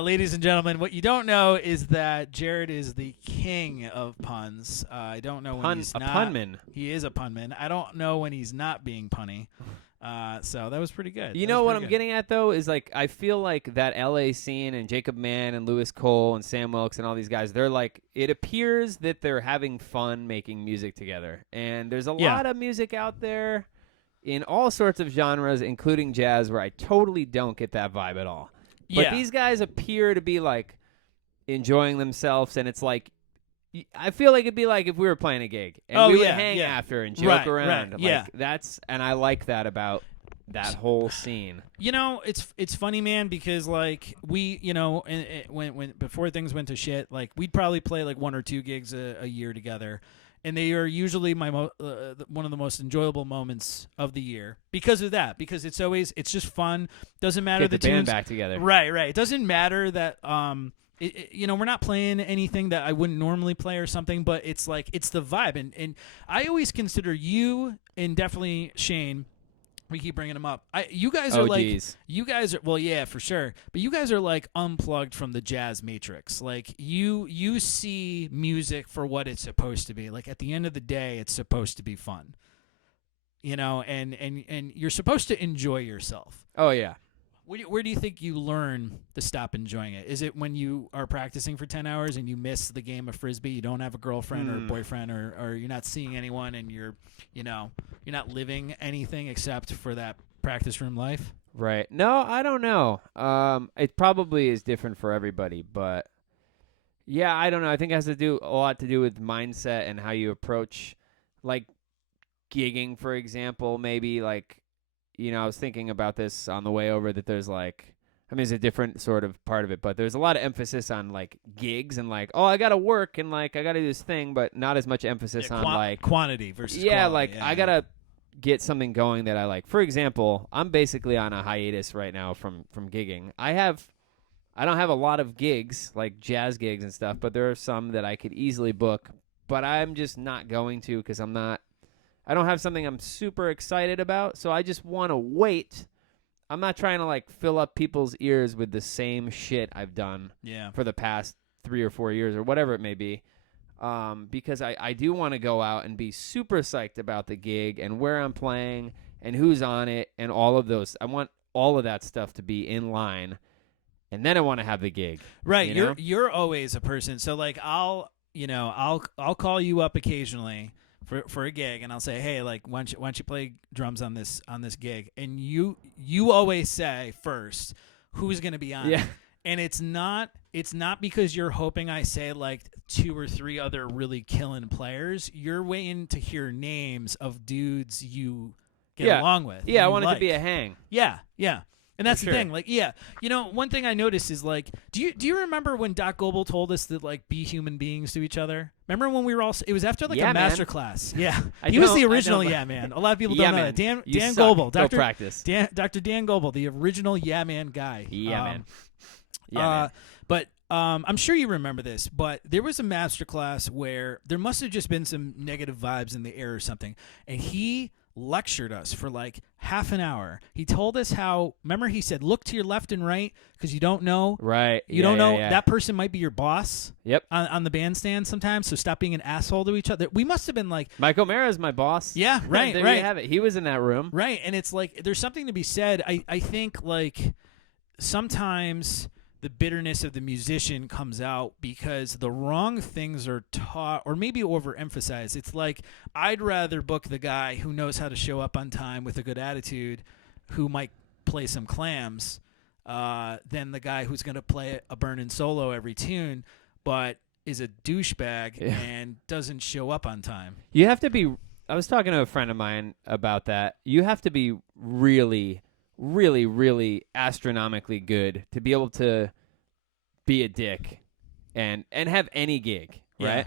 Ladies and gentlemen, what you don't know is that Jerrod is the king of puns. I don't know when he's not. A punman. He is a punman. I don't know when he's not being punny. So that was pretty good. You know what I'm getting at, though, is like I feel like that LA scene and Jacob Mann and Lewis Cole and Sam Wilkes and all these guys, they're like, it appears that they're having fun making music together. And there's a lot of music out there in all sorts of genres, including jazz, where I totally don't get that vibe at all. But these guys appear to be like enjoying themselves, and it's like, I feel like it'd be like if we were playing a gig and we would hang after and joke around. And I like that about that whole scene. You know, it's funny, man, because like we, you know, when before things went to shit, like we'd probably play like 1 or 2 gigs a year together, and they are usually my one of the most enjoyable moments of the year because of that. Because it's just fun. Doesn't matter the tunes band back together. Right. It doesn't matter that you know, we're not playing anything that I wouldn't normally play or something, but it's like it's the vibe. And I always consider you and definitely Shane. We keep bringing them up. You guys are you guys are, well, yeah, for sure. But you guys are like unplugged from the jazz matrix. Like you see music for what it's supposed to be. Like at the end of the day, it's supposed to be fun. You know, and you're supposed to enjoy yourself. Oh yeah. Where do you think you learn to stop enjoying it? Is it when you are practicing for 10 hours and you miss the game of Frisbee, you don't have a girlfriend or a boyfriend, or you're not seeing anyone and you're not living anything except for that practice room life? Right. No, I don't know. It probably is different for everybody, but yeah, I don't know. I think it has a lot to do with mindset and how you approach, like, gigging, for example, maybe like, you know, I was thinking about this on the way over that there's like, I mean, it's a different sort of part of it, but there's a lot of emphasis on like gigs and like, oh, I got to work and like I got to do this thing, but not as much emphasis on like quantity versus quality. Like I got to get something going that I like. For example, I'm basically on a hiatus right now from gigging. I don't have a lot of gigs, like jazz gigs and stuff, but there are some that I could easily book, but I'm just not going to because I don't have something I'm super excited about, so I just want to wait. I'm not trying to like fill up people's ears with the same shit I've done for the past 3 or 4 years or whatever it may be, because I do want to go out and be super psyched about the gig and where I'm playing and who's on it and all of those. I want all of that stuff to be in line, and then I want to have the gig. Right, you know? You're always a person. So like I'll call you up occasionally for a gig, and I'll say, hey, like, why don't you play drums on this gig? And you always say first who's going to be on it. And it's not because you're hoping I say like 2 or 3 other really killing players. You're waiting to hear names of dudes you get along with. Yeah, I want it to be a hang. Yeah. And that's the thing. Like, you know, one thing I noticed is like, do you remember when Doc Goebel told us to like be human beings to each other? Remember when we were all? It was after like a master class. Yeah, he was the original man. A lot of people don't know that. Dan Goebel, Go practice. Dr. Dan Goebel, the original man guy. Man. But I'm sure you remember this, but there was a master class where there must have just been some negative vibes in the air or something, and he lectured us for like half an hour. He told us how, remember he said, look to your left and right because you don't know. Right. You don't know. That person might be your boss. Yep. On the bandstand sometimes, so stop being an asshole to each other. We must have been like... Mike O'Mara's my boss. Yeah, right, there you have it. He was in that room. Right, and it's like, there's something to be said. I think like sometimes the bitterness of the musician comes out because the wrong things are taught or maybe overemphasized. It's like I'd rather book the guy who knows how to show up on time with a good attitude, who might play some clams, than the guy who's going to play a burnin' solo every tune, but is a douchebag and doesn't show up on time. You have to be. I was talking to a friend of mine about that. You have to be really, really, really astronomically good to be able to be a dick and have any gig, right?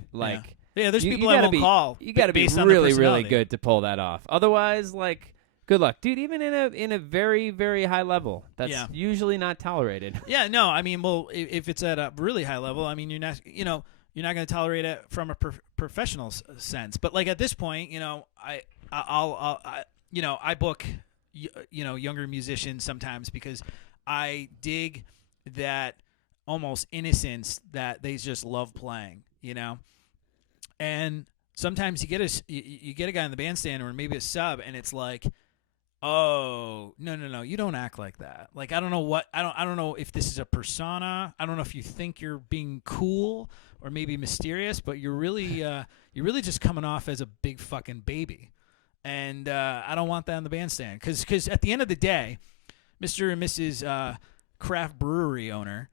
There's people I won't call. You got to be really, really good to pull that off. Otherwise, like, good luck, dude. Even in a very, very high level, that's usually not tolerated. Yeah, no, I mean, well, if it's at a really high level, I mean, you're not going to tolerate it from a professional sense. But like at this point, I'll I book, younger musicians sometimes because I dig that almost innocence that they just love playing, and sometimes you get a guy in the bandstand or maybe a sub, and it's like, oh, no, you don't act like that. Like, I don't know if this is a persona. I don't know if you think you're being cool or maybe mysterious, but you're really just coming off as a big fucking baby. And I don't want that in the bandstand because at the end of the day, Mr. and Mrs. Craft Brewery owner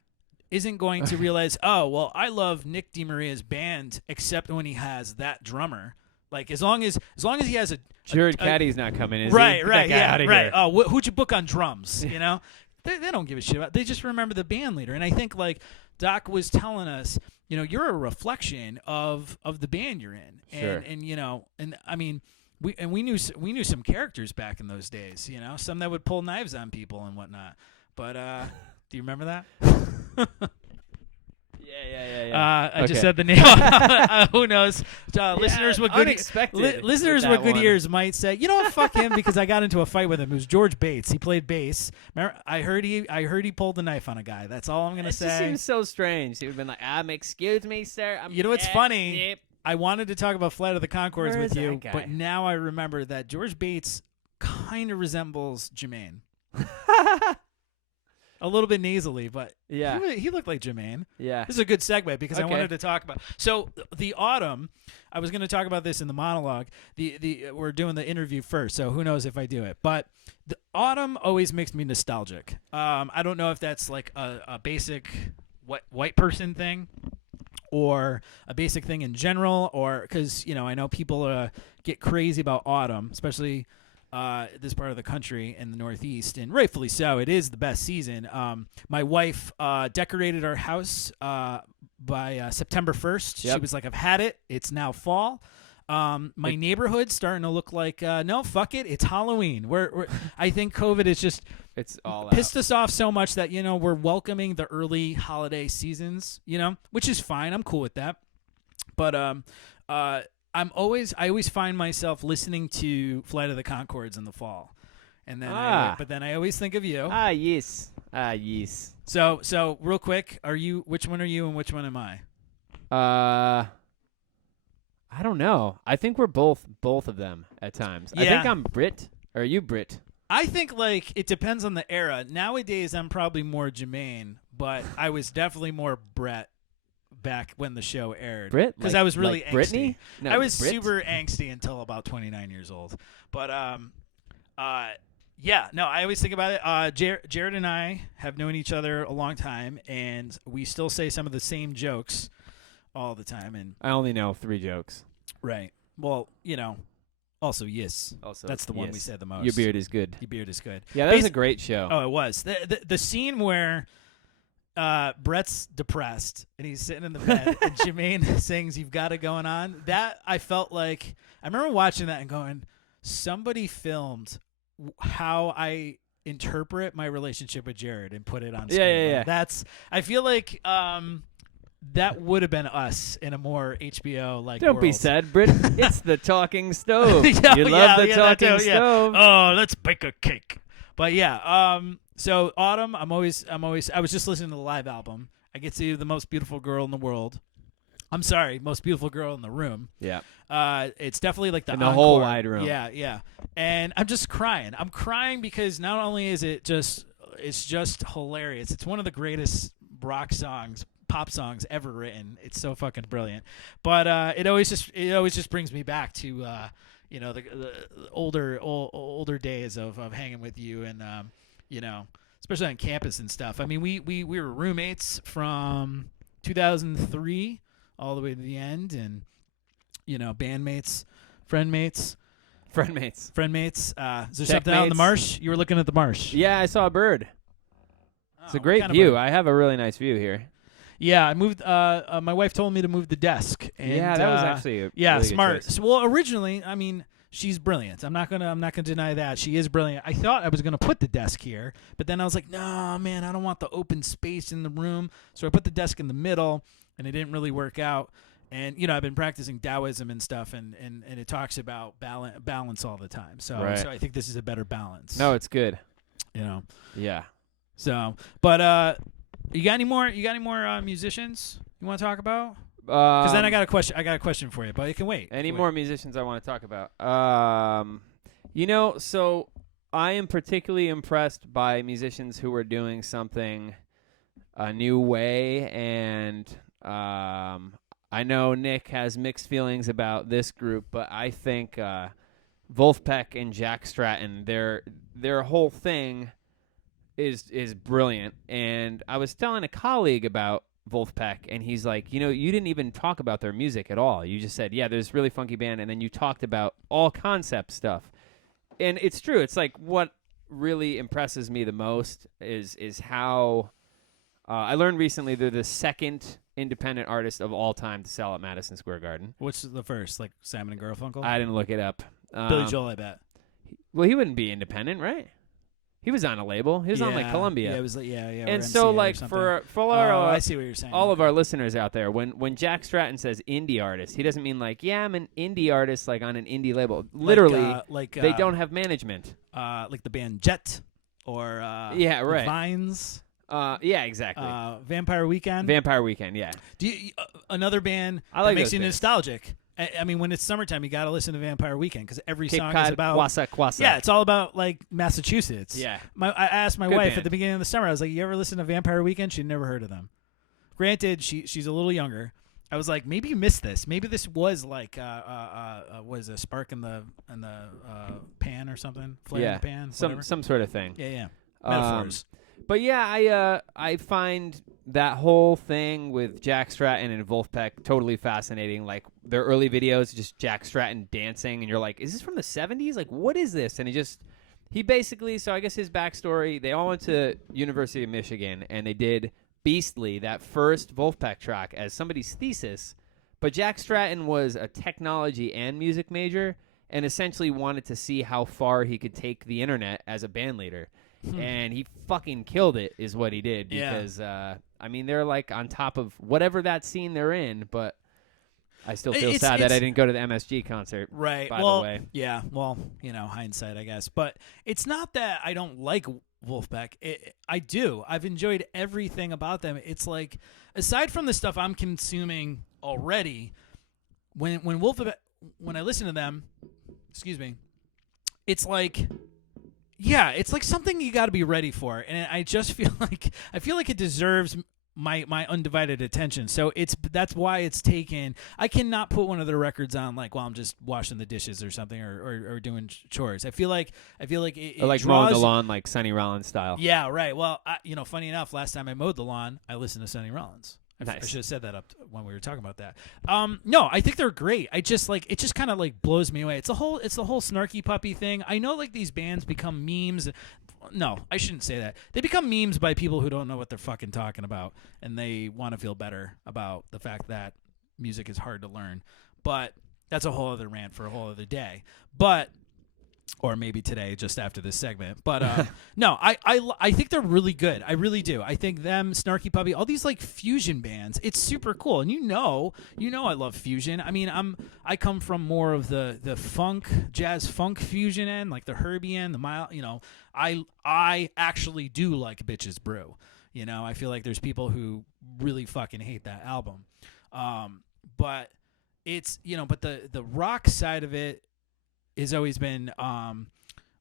isn't going to realize, oh, well, I love Nick DeMaria's band except when he has that drummer. Like, as long as he has a Jerrod Cattey's not coming, is right, he? right, yeah, right. Here. Oh, who'd you book on drums? They don't give a shit about. They just remember the band leader. And I think like Doc was telling us, you're a reflection of the band you're in. Sure. And I mean, we knew some characters back in those days. Some that would pull knives on people and whatnot. But do you remember that? Yeah. I just said the name. Who knows? Listeners with good ears might say, you know what, fuck him, because I got into a fight with him. It was George Bates. He played bass. Remember, I heard he pulled the knife on a guy. That's all I'm gonna say. It just seems so strange. He would have been like, excuse me, sir. What's funny? I wanted to talk about Flight of the Conchords with you, guy? but now I remember that George Bates kind of resembles Jermaine. A little bit nasally, but yeah, he looked like Jermaine. Yeah. This is a good segue because I Okay. wanted to talk about. So the autumn, I was going to talk about this in the monologue. We're doing the interview first, so who knows if I do it. But the autumn always makes me nostalgic. I don't know if that's like a basic white person thing, or a basic thing in general, or because I know people get crazy about autumn, especially. This part of the country in the Northeast, and rightfully so. It is the best season. My wife decorated our house by September 1st. Yep. She was like, I've had it. It's now fall. My neighborhood's starting to look like, no, fuck it. It's Halloween. I think COVID is just it's all pissed us off so much that, we're welcoming the early holiday seasons, which is fine. I'm cool with that. But I always find myself listening to Flight of the Conchords in the fall, and then but then I always think of you. Yes. So real quick, which one are you and which one am I? I don't know. I think we're both of them at times. Yeah. I think I'm Brit. Or are you Brit? I think like it depends on the era. Nowadays, I'm probably more Jermaine, but I was definitely more Brett back when the show aired. Brit? Because I was really like angsty. Brittany? No, I was Brit? super angsty until about 29 years old. But yeah, no, I always think about it. Jerrod and I have known each other a long time, and we still say some of the same jokes all the time. And I only know 3 jokes. right. Well, also yes. Also, that's the one we yes. said the most. Your beard is good. Your beard is good. Yeah, that was a great show. Oh, it was. The scene where Brett's depressed and he's sitting in the bed and Jermaine sings "You've Got It Going On." That I felt like I remember watching that and going, somebody filmed how I interpret my relationship with Jerrod and put it on screen. Yeah. I feel like that would have been us in a more HBO like. Don't world. be sad, Brit. It's the talking stove. Yeah, you love the that talking too, yeah. stove. Oh, let's bake a cake. But yeah, so autumn. I was just listening to the live album. I get to see the most beautiful girl in the world. I'm sorry, most beautiful girl in the room. Yeah. It's definitely like the in the encore. whole wide room. Yeah. And I'm just crying. I'm crying because not only is it's just hilarious. It's one of the greatest rock songs, pop songs ever written. It's so fucking brilliant. But it always just brings me back to the older days of hanging with you and especially on campus and stuff. I mean, we were roommates from 2003 all the way to the end, and bandmates, friendmates. Is there something out in the marsh? You were looking at the marsh. Yeah, I saw a bird. It's a great kind of view. I have a really nice view here. Yeah, I moved. My wife told me to move the desk. And, yeah, that was actually a really smart. Good choice. So, well, originally, I mean, she's brilliant. I'm not gonna deny that she is brilliant. I thought I was gonna put the desk here, but then I was like, no, man, I don't want the open space in the room. So I put the desk in the middle, and it didn't really work out. And, you know, I've been practicing Taoism and stuff, and it talks about balance all the time. So I think this is a better balance. No, it's good. You know? Yeah. So, but you got any more musicians you want to talk about? Because then I got a question for you, but it can wait. Any more musicians I want to talk about? You know, so I am particularly impressed by musicians who are doing something a new way, and I know Nick has mixed feelings about this group, but I think Wolfpack and Jack Stratton, their whole thing is brilliant. And I was telling a colleague about Wolfpack, and he's like, you know, you didn't even talk about their music at all. You just said, yeah, there's a really funky band, and then you talked about all concept stuff. And it's true. It's like what really impresses me the most is how I learned recently they're the second independent artist of all time to sell at Madison Square Garden. What's the first? Like Simon and Garfunkel? I didn't look it up. Billy Joel, I bet. Well, he wouldn't be independent, right? He was on a label. He was on like Columbia. Yeah, it was like And so like for our I see what you're saying. all of our listeners out there, when Jack Stratton says indie artist, he doesn't mean like, yeah, I'm an indie artist like on an indie label. Literally, they don't have management. Like the band Jet or yeah, right. Vines. Yeah, exactly. Vampire Weekend. Vampire Weekend, yeah. Do you, another band that makes those you bands. Nostalgic? I mean, when it's summertime, you got to listen to Vampire Weekend because every Cape song Cod, is about Kwasa. Yeah, it's all about like Massachusetts. Yeah. I asked my Good wife band. at the beginning of the summer. I was like, "You ever listen to Vampire Weekend?" She'd never heard of them. Granted, she's a little younger. I was like, maybe you missed this. Maybe this was like was a spark in the pan or something? Flare in the pan. Some sort of thing. Yeah. Metaphors. But yeah, I find that whole thing with Jack Stratton and Wolfpack totally fascinating. Like their early videos, just Jack Stratton dancing, and you're like, is this from the 70s? Like, what is this? And he basically, so I guess his backstory, they all went to University of Michigan, and they did Beastly, that first Wolfpack track, as somebody's thesis. But Jack Stratton was a technology and music major, and essentially wanted to see how far he could take the internet as a band leader. And he fucking killed it, is what he did. Because, I mean, they're like on top of whatever that scene they're in, but I still feel sad that I didn't go to the MSG concert. Right. By the way. Yeah. Well, you know, hindsight, I guess. But it's not that I don't like Wolfpack. I do. I've enjoyed everything about them. It's like, aside from the stuff I'm consuming already, when I listen to them, it's like, yeah, it's like something you got to be ready for, and I just feel like it deserves my undivided attention. So that's why it's taken. I cannot put one of their records on like while I'm just washing the dishes or something or doing chores. I feel like it Or like draws, mowing the lawn, like Sonny Rollins style. Yeah, right. Well, funny enough, last time I mowed the lawn, I listened to Sonny Rollins. Nice. I should have said that up when we were talking about that. No, I think they're great. I just like it. Just kind of like blows me away. It's the whole snarky puppy thing. I know like these bands become memes. No, I shouldn't say that. They become memes by people who don't know what they're fucking talking about, and they want to feel better about the fact that music is hard to learn. But that's a whole other rant for a whole other day. Or maybe today, just after this segment. But no, I think they're really good. I really do. I think them, Snarky Puppy, all these like fusion bands, it's super cool. And you know, I love fusion. I mean, I come from more of the funk, jazz funk fusion end, like the Herbie end, the mild. You know, I actually do like Bitches Brew. You know, I feel like there's people who really fucking hate that album. But it's but the rock side of it has always been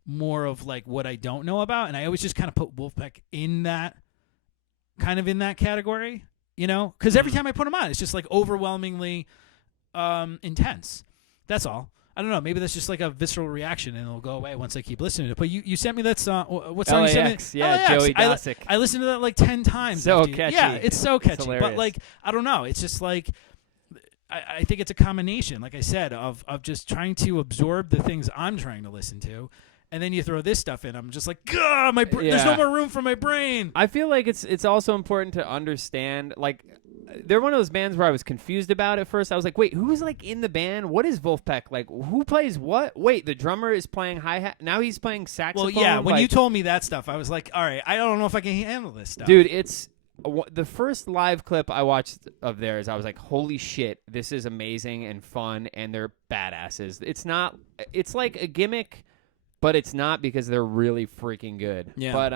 more of like what I don't know about, and I always just kind of put Wolfpack in that category, because every time I put them on, it's just like overwhelmingly intense. That's all. I don't know. Maybe that's just like a visceral reaction, and it'll go away once I keep listening to it. But you sent me that song. What song you sent me? Yeah, LAX. Joey Dosick. I listened to that like 10 times. So catchy. Yeah, it's so catchy. It's but like, I don't know. It's just like, I think it's a combination, like I said, of just trying to absorb the things I'm trying to listen to, and then you throw this stuff in. I'm just like, God, there's no more room for my brain. I feel like it's also important to understand, like, they're one of those bands where I was confused about at first. I was like, wait, who's like in the band? What is Wolfpack? Like, who plays what? Wait, the drummer is playing hi-hat. Now he's playing saxophone. Well, yeah, when you told me that stuff, I was like, all right, I don't know if I can handle this stuff. Dude, it's the first live clip I watched of theirs, I was like, holy shit, this is amazing and fun, and they're badasses. It's like a gimmick, but it's not, because they're really freaking good. Yeah. But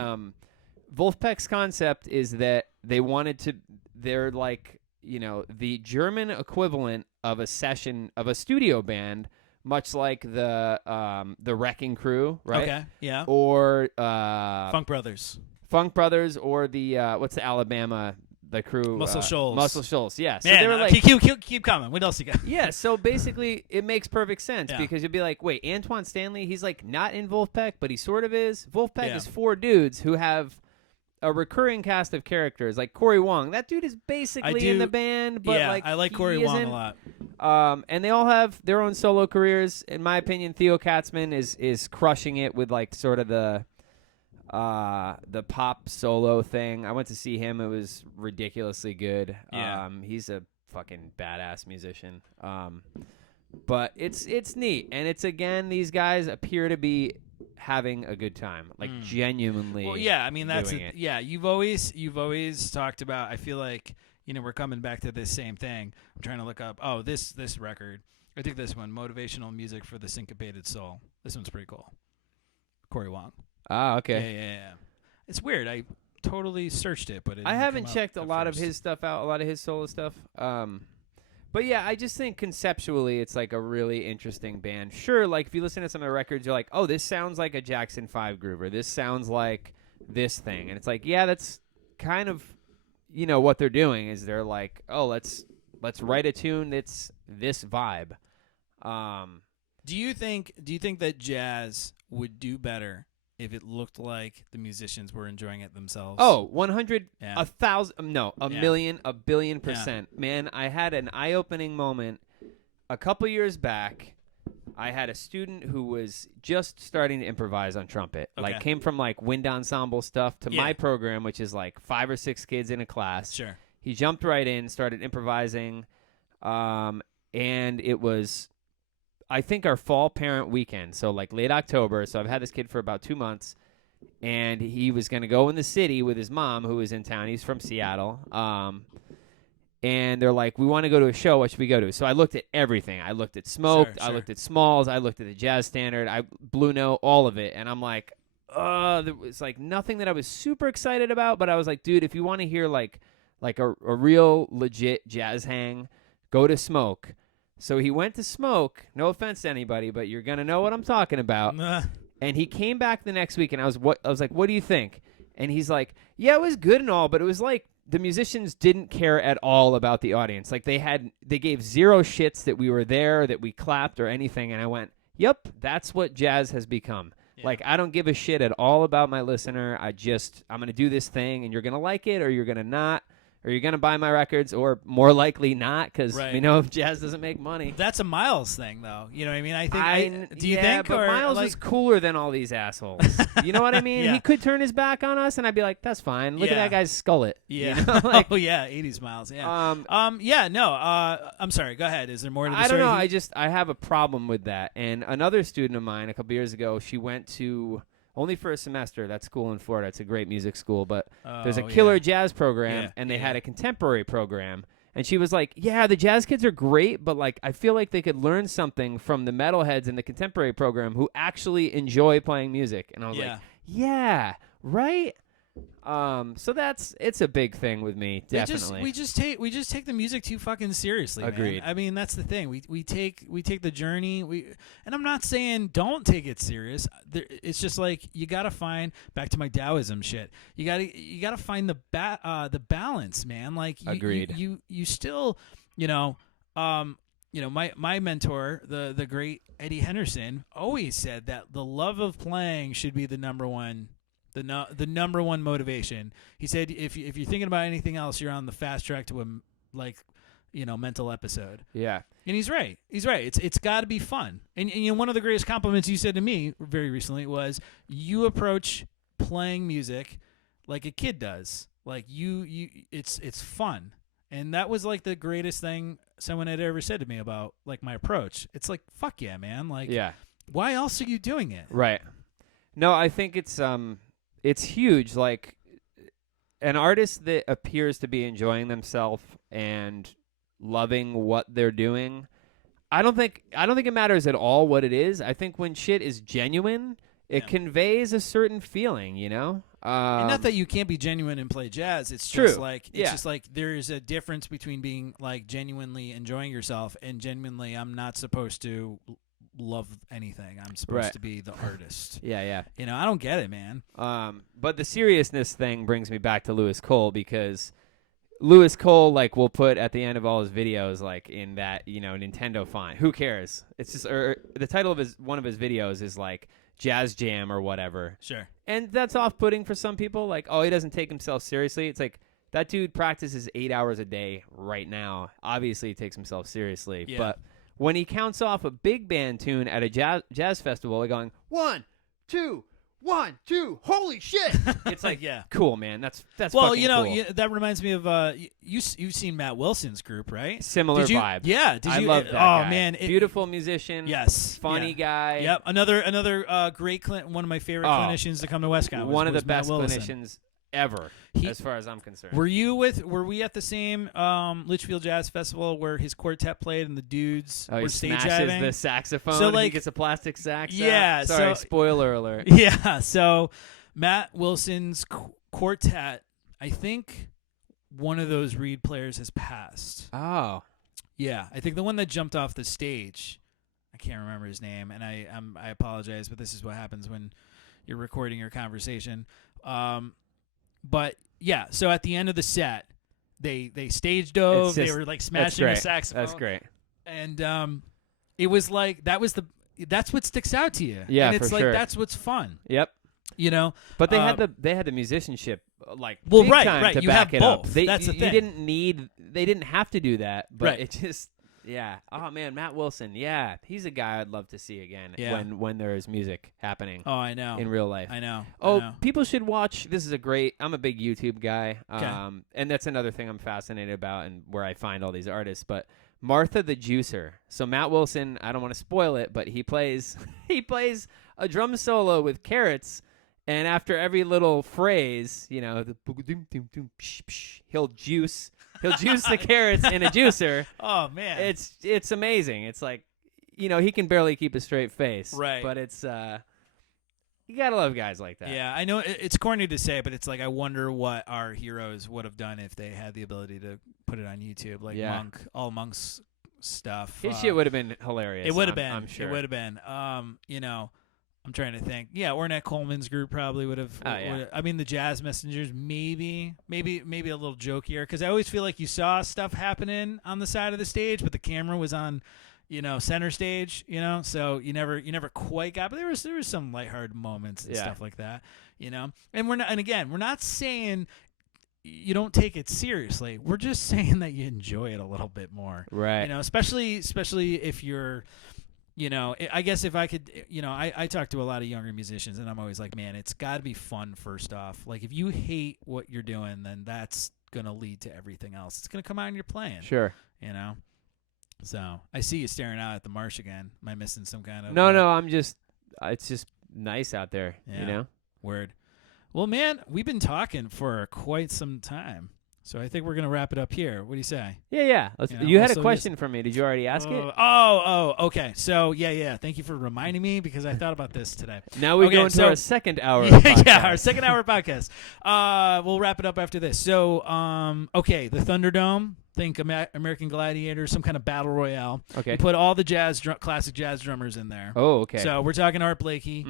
Wolfpack's concept is that they're like, the German equivalent of a studio band, much like the Wrecking Crew, right? Okay, yeah. Or Funk Brothers, or the what's the Alabama, the crew, Muscle Shoals. Muscle Shoals, yeah. So Man, they were like, keep coming. What else you got? yeah. So basically, it makes perfect sense, Yeah. because you'll be like, wait, Antoine Stanley, he's like not in Wolfpack, but he sort of is. Wolfpack Yeah. is 4 dudes who have a recurring cast of characters, like Corey Wong. That dude is basically in the band, but I like Corey he Wong isn't. a lot. And they all have their own solo careers. In my opinion, Theo Katzman is crushing it with like sort of the pop solo thing. I went to see him. It was ridiculously good. Yeah. He's a fucking badass musician. But it's neat, and it's, again, these guys appear to be having a good time, like genuinely. Well, yeah, I mean that's doing it. yeah. You've always talked about. I feel like we're coming back to this same thing. I'm trying to look up. Oh, this record. I think this one, Motivational Music for the Syncopated Soul. This one's pretty cool. Corey Wong. Ah, okay. Yeah. It's weird. I totally searched it, but I haven't checked a lot of his stuff out, a lot of his solo stuff. But yeah, I just think conceptually it's like a really interesting band. Sure, like if you listen to some of the records, you're like, oh, this sounds like a Jackson 5 groover. This sounds like this thing. And it's like, yeah, that's kind of, what they're doing is they're like, oh, let's write a tune that's this vibe. Do you think that jazz would do better if it looked like the musicians were enjoying it themselves? Oh, 100, Yeah. 1,000, no, a Yeah. million, a billion %. Man, I had an eye-opening moment a couple years back. I had a student who was just starting to improvise on trumpet. Okay. Like, came from, like, wind ensemble stuff to Yeah. my program, which is, like, 5 or 6 kids in a class. Sure. He jumped right in, started improvising, and it was, I think, our fall parent weekend, so like late October. So I've had this kid for about 2 months, and he was going to go in the city with his mom, who was in town. He's from Seattle. And they're like, we want to go to a show. What should we go to? So I looked at everything. I looked at Smoked. Sure. I looked at Smalls. I looked at the Jazz Standard. Blue Note, all of it. And I'm like, there was like nothing that I was super excited about. But I was like, dude, if you want to hear like a real legit jazz hang, go to Smoke. So he went to Smoke. No offense to anybody, but you're gonna know what I'm talking about. And he came back the next week, and I was like, what do you think? And he's like, yeah, it was good and all, but it was like the musicians didn't care at all about the audience. Like they gave 0 shits that we were there, that we clapped or anything. And I went, yep, that's what jazz has become. Yeah. Like, I don't give a shit at all about my listener. I'm going to do this thing, and you're going to like it or you're going to not. Or you're going to buy my records, or more likely not, because we know jazz doesn't make money. That's a Miles thing, though. You know what I mean? I think. Do you yeah, think? But or Miles like, is cooler than all these assholes. You know what I mean? Yeah. He could turn his back on us, and I'd be like, "That's fine. Look at that guy's skullet." Yeah. You know? Like, oh yeah, 80s Miles. Yeah. Yeah. No. I'm sorry. Go ahead. Is there more to the I don't story? know. I have a problem with that. And another student of mine a couple years ago, she went to. Only for a semester. That school in Florida. It's a great music school, but there's a killer jazz program, and they had a contemporary program. And she was like, yeah, the jazz kids are great, but like I feel like they could learn something from the metalheads in the contemporary program who actually enjoy playing music. And I was like, yeah, right? So it's a big thing with me, definitely. We just take the music too fucking seriously. Agreed. Man. I mean, that's the thing. We take the journey. And I'm not saying don't take it serious. It's just like you gotta find, back to my Taoism shit. You gotta find the balance, man. Like agreed. You still, my mentor, the great Eddie Henderson, always said that the love of playing should be the number one. The number one motivation. He said, if you're thinking about anything else, you're on the fast track to a mental episode. Yeah, and he's right. It's got to be fun. And one of the greatest compliments you said to me very recently was you approach playing music like a kid does. Like it's fun. And that was like the greatest thing someone had ever said to me about like my approach. It's like, fuck yeah, man. Like, why else are you doing it? Right. No, I think it's huge. Like, an artist that appears to be enjoying themselves and loving what they're doing, I don't think it matters at all what it is. I think when shit is genuine, it conveys a certain feeling, you know? And not that you can't be genuine and play jazz. It's true. Just like just like there's a difference between being like genuinely enjoying yourself and genuinely I'm not supposed to love anything. I'm supposed to be the artist. Yeah. You know, I don't get it, man. But the seriousness thing brings me back to Lewis Cole, because Lewis Cole like will put at the end of all his videos like in that, you know, Nintendo font. Who cares? It's just the title of one of his videos is like Jazz Jam or whatever. Sure. And that's off-putting for some people. Like, oh, he doesn't take himself seriously. It's like, that dude practices 8 hours a day right now. Obviously, he takes himself seriously. Yeah. But when he counts off a big band tune at a jazz festival, like going, 1, 2, 1, 2, holy shit! It's like, cool, man. That's well, fucking you know, cool. that reminds me of you've seen Matt Wilson's group, right? Similar vibe. Yeah. I love that guy. Man, beautiful musician. Yes. Funny guy. Yep. Another great one of my favorite clinicians to come to WestCon. One of the best Wilson. clinicians ever, as far as I'm concerned. Were we at the same Litchfield Jazz Festival where his quartet played and the dudes were stage diving? The saxophone. So, he gets a plastic sax. Yeah. Sorry, spoiler alert. Yeah. So Matt Wilson's quartet, I think one of those reed players has passed. Oh. Yeah, I think the one that jumped off the stage, I can't remember his name, and I apologize, but this is what happens when you're recording your conversation. But yeah, so at the end of the set, they stage dove. They were like smashing a saxophone. That's great. And it was like that's what sticks out to you. Yeah, and it's for like sure. that's what's fun. Yep. You know, but they had the musicianship like well, big time to you back have it both. up. That's the thing. They didn't have to do that, but Right. it just Oh man, Matt Wilson. Yeah, he's a guy I'd love to see again. Yeah. When there is music happening. Oh, I know. In real life. I know. People should watch. This is I'm a big YouTube guy. Okay. And that's another thing I'm fascinated about and where I find all these artists. But Martha the Juicer. So Matt Wilson, I don't want to spoil it, but he plays a drum solo with carrots. And after every little phrase, you know, he'll juice the carrots in a juicer. Oh man, it's amazing. It's like, you know, he can barely keep a straight face. Right. But it's you gotta love guys like that. Yeah, I know it's corny to say, but it's like I wonder what our heroes would have done if they had the ability to put it on YouTube, like Monk's stuff. His shit would have been hilarious. It would have been. I'm sure. It would have been. You know. I'm trying to think. Yeah, Ornette Coleman's group probably would have. I mean, the Jazz Messengers, maybe a little jokier, because I always feel like you saw stuff happening on the side of the stage, but the camera was on, you know, center stage. You know, so you never quite got. But there was some lighthearted moments and stuff like that. You know, and we're not saying you don't take it seriously. We're just saying that you enjoy it a little bit more. Right. You know, especially if you're. You know, I guess if I could, you know, I talk to a lot of younger musicians, and I'm always like, man, it's got to be fun first off. Like, if you hate what you're doing, then that's going to lead to everything else. It's going to come out when you're playing. Sure. You know? So, I see you staring out at the marsh again. Am I missing some kind of... No, I'm just... It's just nice out there, you know? Word. Well, man, we've been talking for quite some time. So I think we're going to wrap it up here. What do you say? Yeah. You had a question for me. Did you already ask it? Okay. So, yeah. Thank you for reminding me, because I thought about this today. Now we go into our second hour podcast. Yeah, our second hour podcast. We'll wrap it up after this. So, the Thunderdome. Think American Gladiator, some kind of battle royale. Okay. We put all the classic jazz drummers in there. Oh, okay. So we're talking Art Blakey,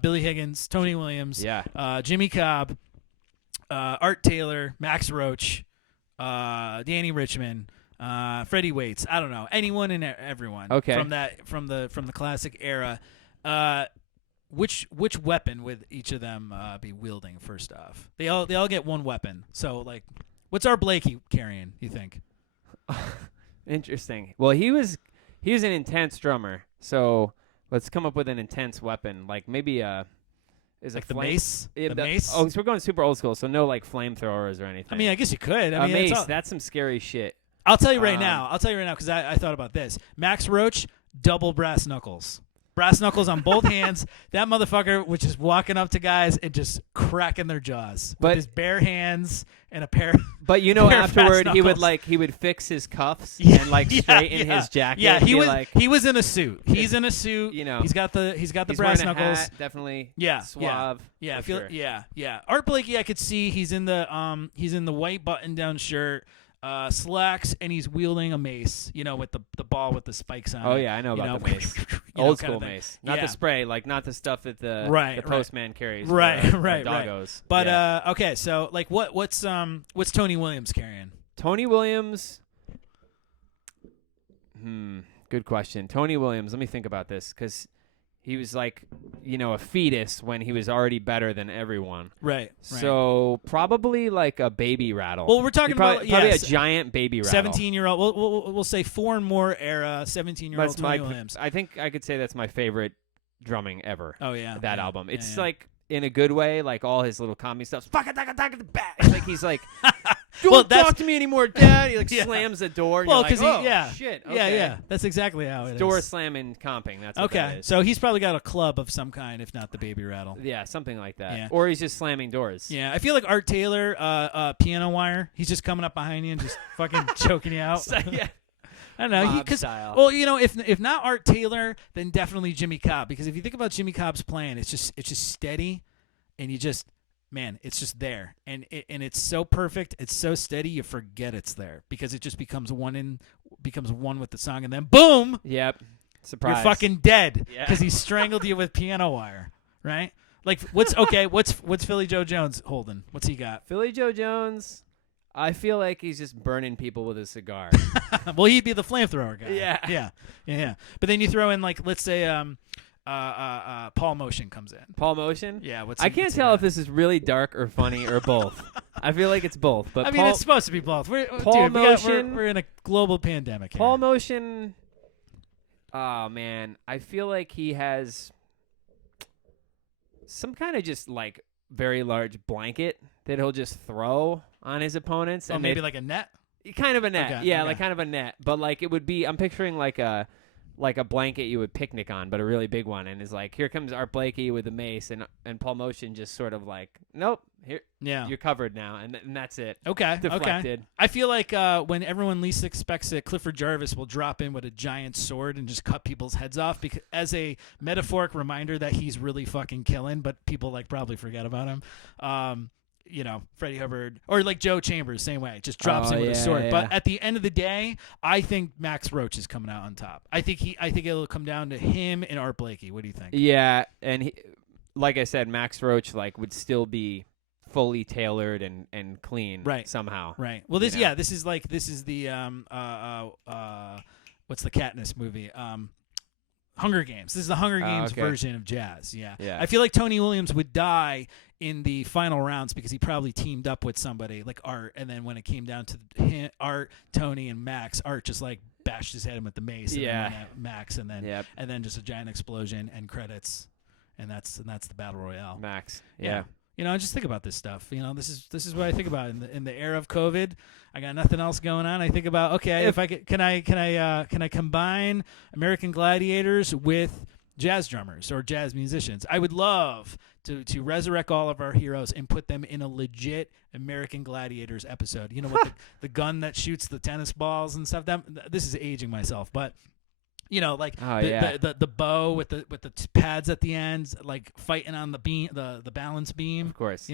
Billy Higgins, Tony Williams, Jimmy Cobb, Art Taylor, Max Roach, Danny Richmond, Freddie Waits. I don't know, anyone and everyone. Okay. From the classic era. Which weapon would each of them be wielding? First off, they all get one weapon. So like, what's Art Blakey carrying? You think? Interesting. Well, he was an intense drummer. So let's come up with an intense weapon, like maybe is like a the flame? mace? Yeah, the mace? Oh, so we're going super old school, so no like flamethrowers or anything. I mean, I guess you could. I mean, mace, that's some scary shit. I'll tell you right now, because I thought about this. Max Roach, double brass knuckles. brass knuckles on both hands. That motherfucker was just walking up to guys and just cracking their jaws with his bare hands and a pair. But afterward he would fix his cuffs and straighten his jacket. Yeah, he was in a suit. He's in a suit. He's got the brass knuckles. Hat, definitely. Yeah, suave. Yeah, sure. yeah. Art Blakey, I could see he's in the white button-down shirt. Slacks, and he's wielding a mace, with the ball with the spikes on it. Oh yeah, I know about the mace. Old school mace, not the spray, not the stuff that the postman carries. Right. Doggos. But okay, so what's Tony Williams carrying? Tony Williams. Good question. Tony Williams. Let me think about this because he was a fetus when he was already better than everyone. Right. So probably like a baby rattle. Well, we're talking probably a giant baby rattle. 17-year-old. We'll say 4 and more era. 17-year-old Tony Williams. I think I could say that's my favorite drumming ever. Oh yeah. That album. It's in a good way, all his little comedy stuff. It's he's like, don't talk to me anymore, Dad. He slams the door. And shit. Okay. Yeah. That's exactly how it is. Door slamming, comping. That's what that is. So he's probably got a club of some kind, if not the baby rattle. Yeah, something like that. Yeah. Or he's just slamming doors. Yeah, I feel like Art Taylor, piano wire. He's just coming up behind you and just fucking choking you out. Yeah. I don't know. Style. Well, if not Art Taylor, then definitely Jimmy Cobb. Because if you think about Jimmy Cobb's playing, it's just steady, and it's just there, and it's so perfect, it's so steady, you forget it's there because it just becomes one with the song, and then boom. Yep. Surprise. You're fucking dead because he strangled you with piano wire, right? What's Philly Joe Jones holding? What's he got? Philly Joe Jones. I feel like he's just burning people with a cigar. Well, he'd be the flamethrower guy. Yeah. But then you throw in let's say Paul Motion comes in. Paul Motion? Yeah. I can't tell if this is really dark or funny or both. I feel like it's both. But it's supposed to be both. Paul Motion. We're in a global pandemic here. Paul Motion. Oh man, I feel like he has some kind of just very large blanket that he'll just throw on his opponents. And maybe like a net? Kind of a net. Okay, yeah, okay. kind of a net. But it would be, I'm picturing like a blanket you would picnic on, but a really big one. And it's here comes Art Blakey with a mace, and Paul Motion just sort of nope, here, you're covered now. And that's it. Okay. Deflected. Okay. I feel like when everyone least expects it, Clifford Jarvis will drop in with a giant sword and just cut people's heads off as a metaphoric reminder that he's really fucking killing, but people probably forget about him. Freddie Hubbard or Joe Chambers, same way, just drops in with a sword. Yeah. But at the end of the day, I think Max Roach is coming out on top. I think it'll come down to him and Art Blakey. What do you think? Yeah, and he, like I said, Max Roach would still be fully tailored and clean, right? Somehow, right? Well, this is the what's the Katniss movie? Hunger Games. This is the Hunger Games version of jazz. Yeah. I feel like Tony Williams would die in the final rounds because he probably teamed up with somebody like Art, and then when it came down to Art, Tony, and Max, Art just bashed his head in with the mace. And then Max, and then just a giant explosion and credits, and that's the battle royale. Max. Yeah. Just think about this stuff. This is what I think about in the era of COVID. I got nothing else going on. I think about if I can I combine American Gladiators with jazz drummers or jazz musicians? I would love to resurrect all of our heroes and put them in a legit American Gladiators episode. With the gun that shoots the tennis balls and stuff. This is aging myself, but. The bow with the pads at the ends, fighting on the beam, the balance beam. Of course.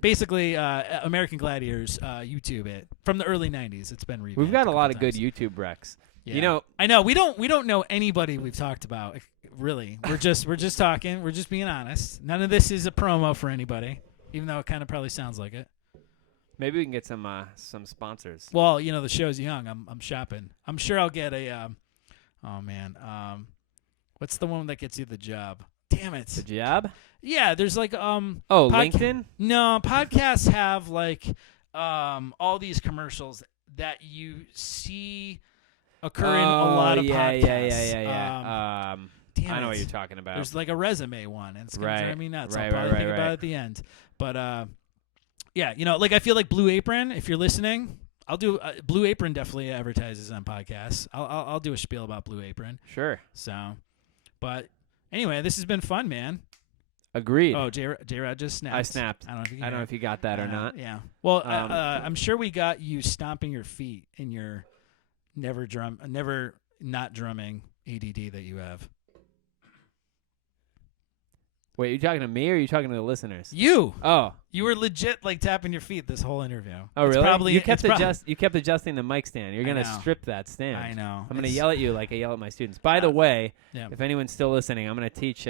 Basically, American Gladiators. YouTube it from the early '90s. It's been revamped. We've got a lot of good YouTube recs. Yeah. I know we don't know anybody we've talked about. Really, we're just talking. We're just being honest. None of this is a promo for anybody, even though it kind of probably sounds like it. Maybe we can get some sponsors. Well, the show's young. I'm shopping. I'm sure I'll get a. Oh man, what's the one that gets you the job? Damn it, the job? Yeah, there's LinkedIn. No, podcasts have all these commercials that you see occur in a lot of podcasts. Yeah. I know what you're talking about. There's a resume one, and it's gonna drive me nuts. I'll probably think about it at the end, but I feel like Blue Apron. If you're listening. I'll do Blue Apron definitely advertises on podcasts. I'll do a spiel about Blue Apron. Sure. So, but Anyway, this has been fun, man. Agreed. Oh, Jerrod just snapped. I snapped. I don't know if you, I don't know if you got that or not. Yeah. Well, I'm sure we got you stomping your feet in your never not drumming ADD that you have. Wait, are you talking to me or are you talking to the listeners? You. Oh. You were legit like tapping your feet this whole interview. Oh, it's really? Probably, you kept adjusting the mic stand. You're going to strip that stand. I know. I'm going to yell at you like I yell at my students. By the way, if anyone's still listening, I'm going to teach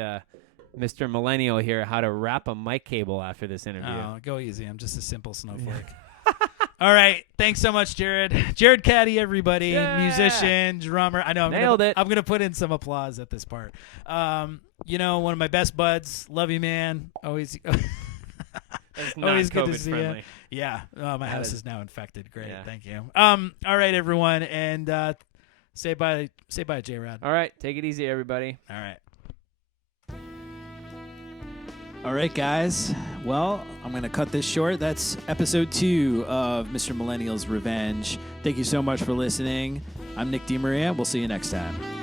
Mr. Millennial here how to wrap a mic cable after this interview. Oh, go easy. I'm just a simple snowflake. All right. Thanks so much, Jerrod. Jerrod Cattey, everybody. Yeah. Musician, drummer. I know. Nailed it. I'm going to put in some applause at this part. One of my best buds. Love you, man. Always. That's not always good to COVID see friendly. you. Yeah. My house is now infected. Great. Yeah. Thank you. All right, everyone. And say bye, Jerrod. All right. Take it easy, everybody. All right. All right, guys. Well, I'm going to cut this short. That's episode 2 of Mr. Millennial's Revenge. Thank you so much for listening. I'm Nick DeMaria. We'll see you next time.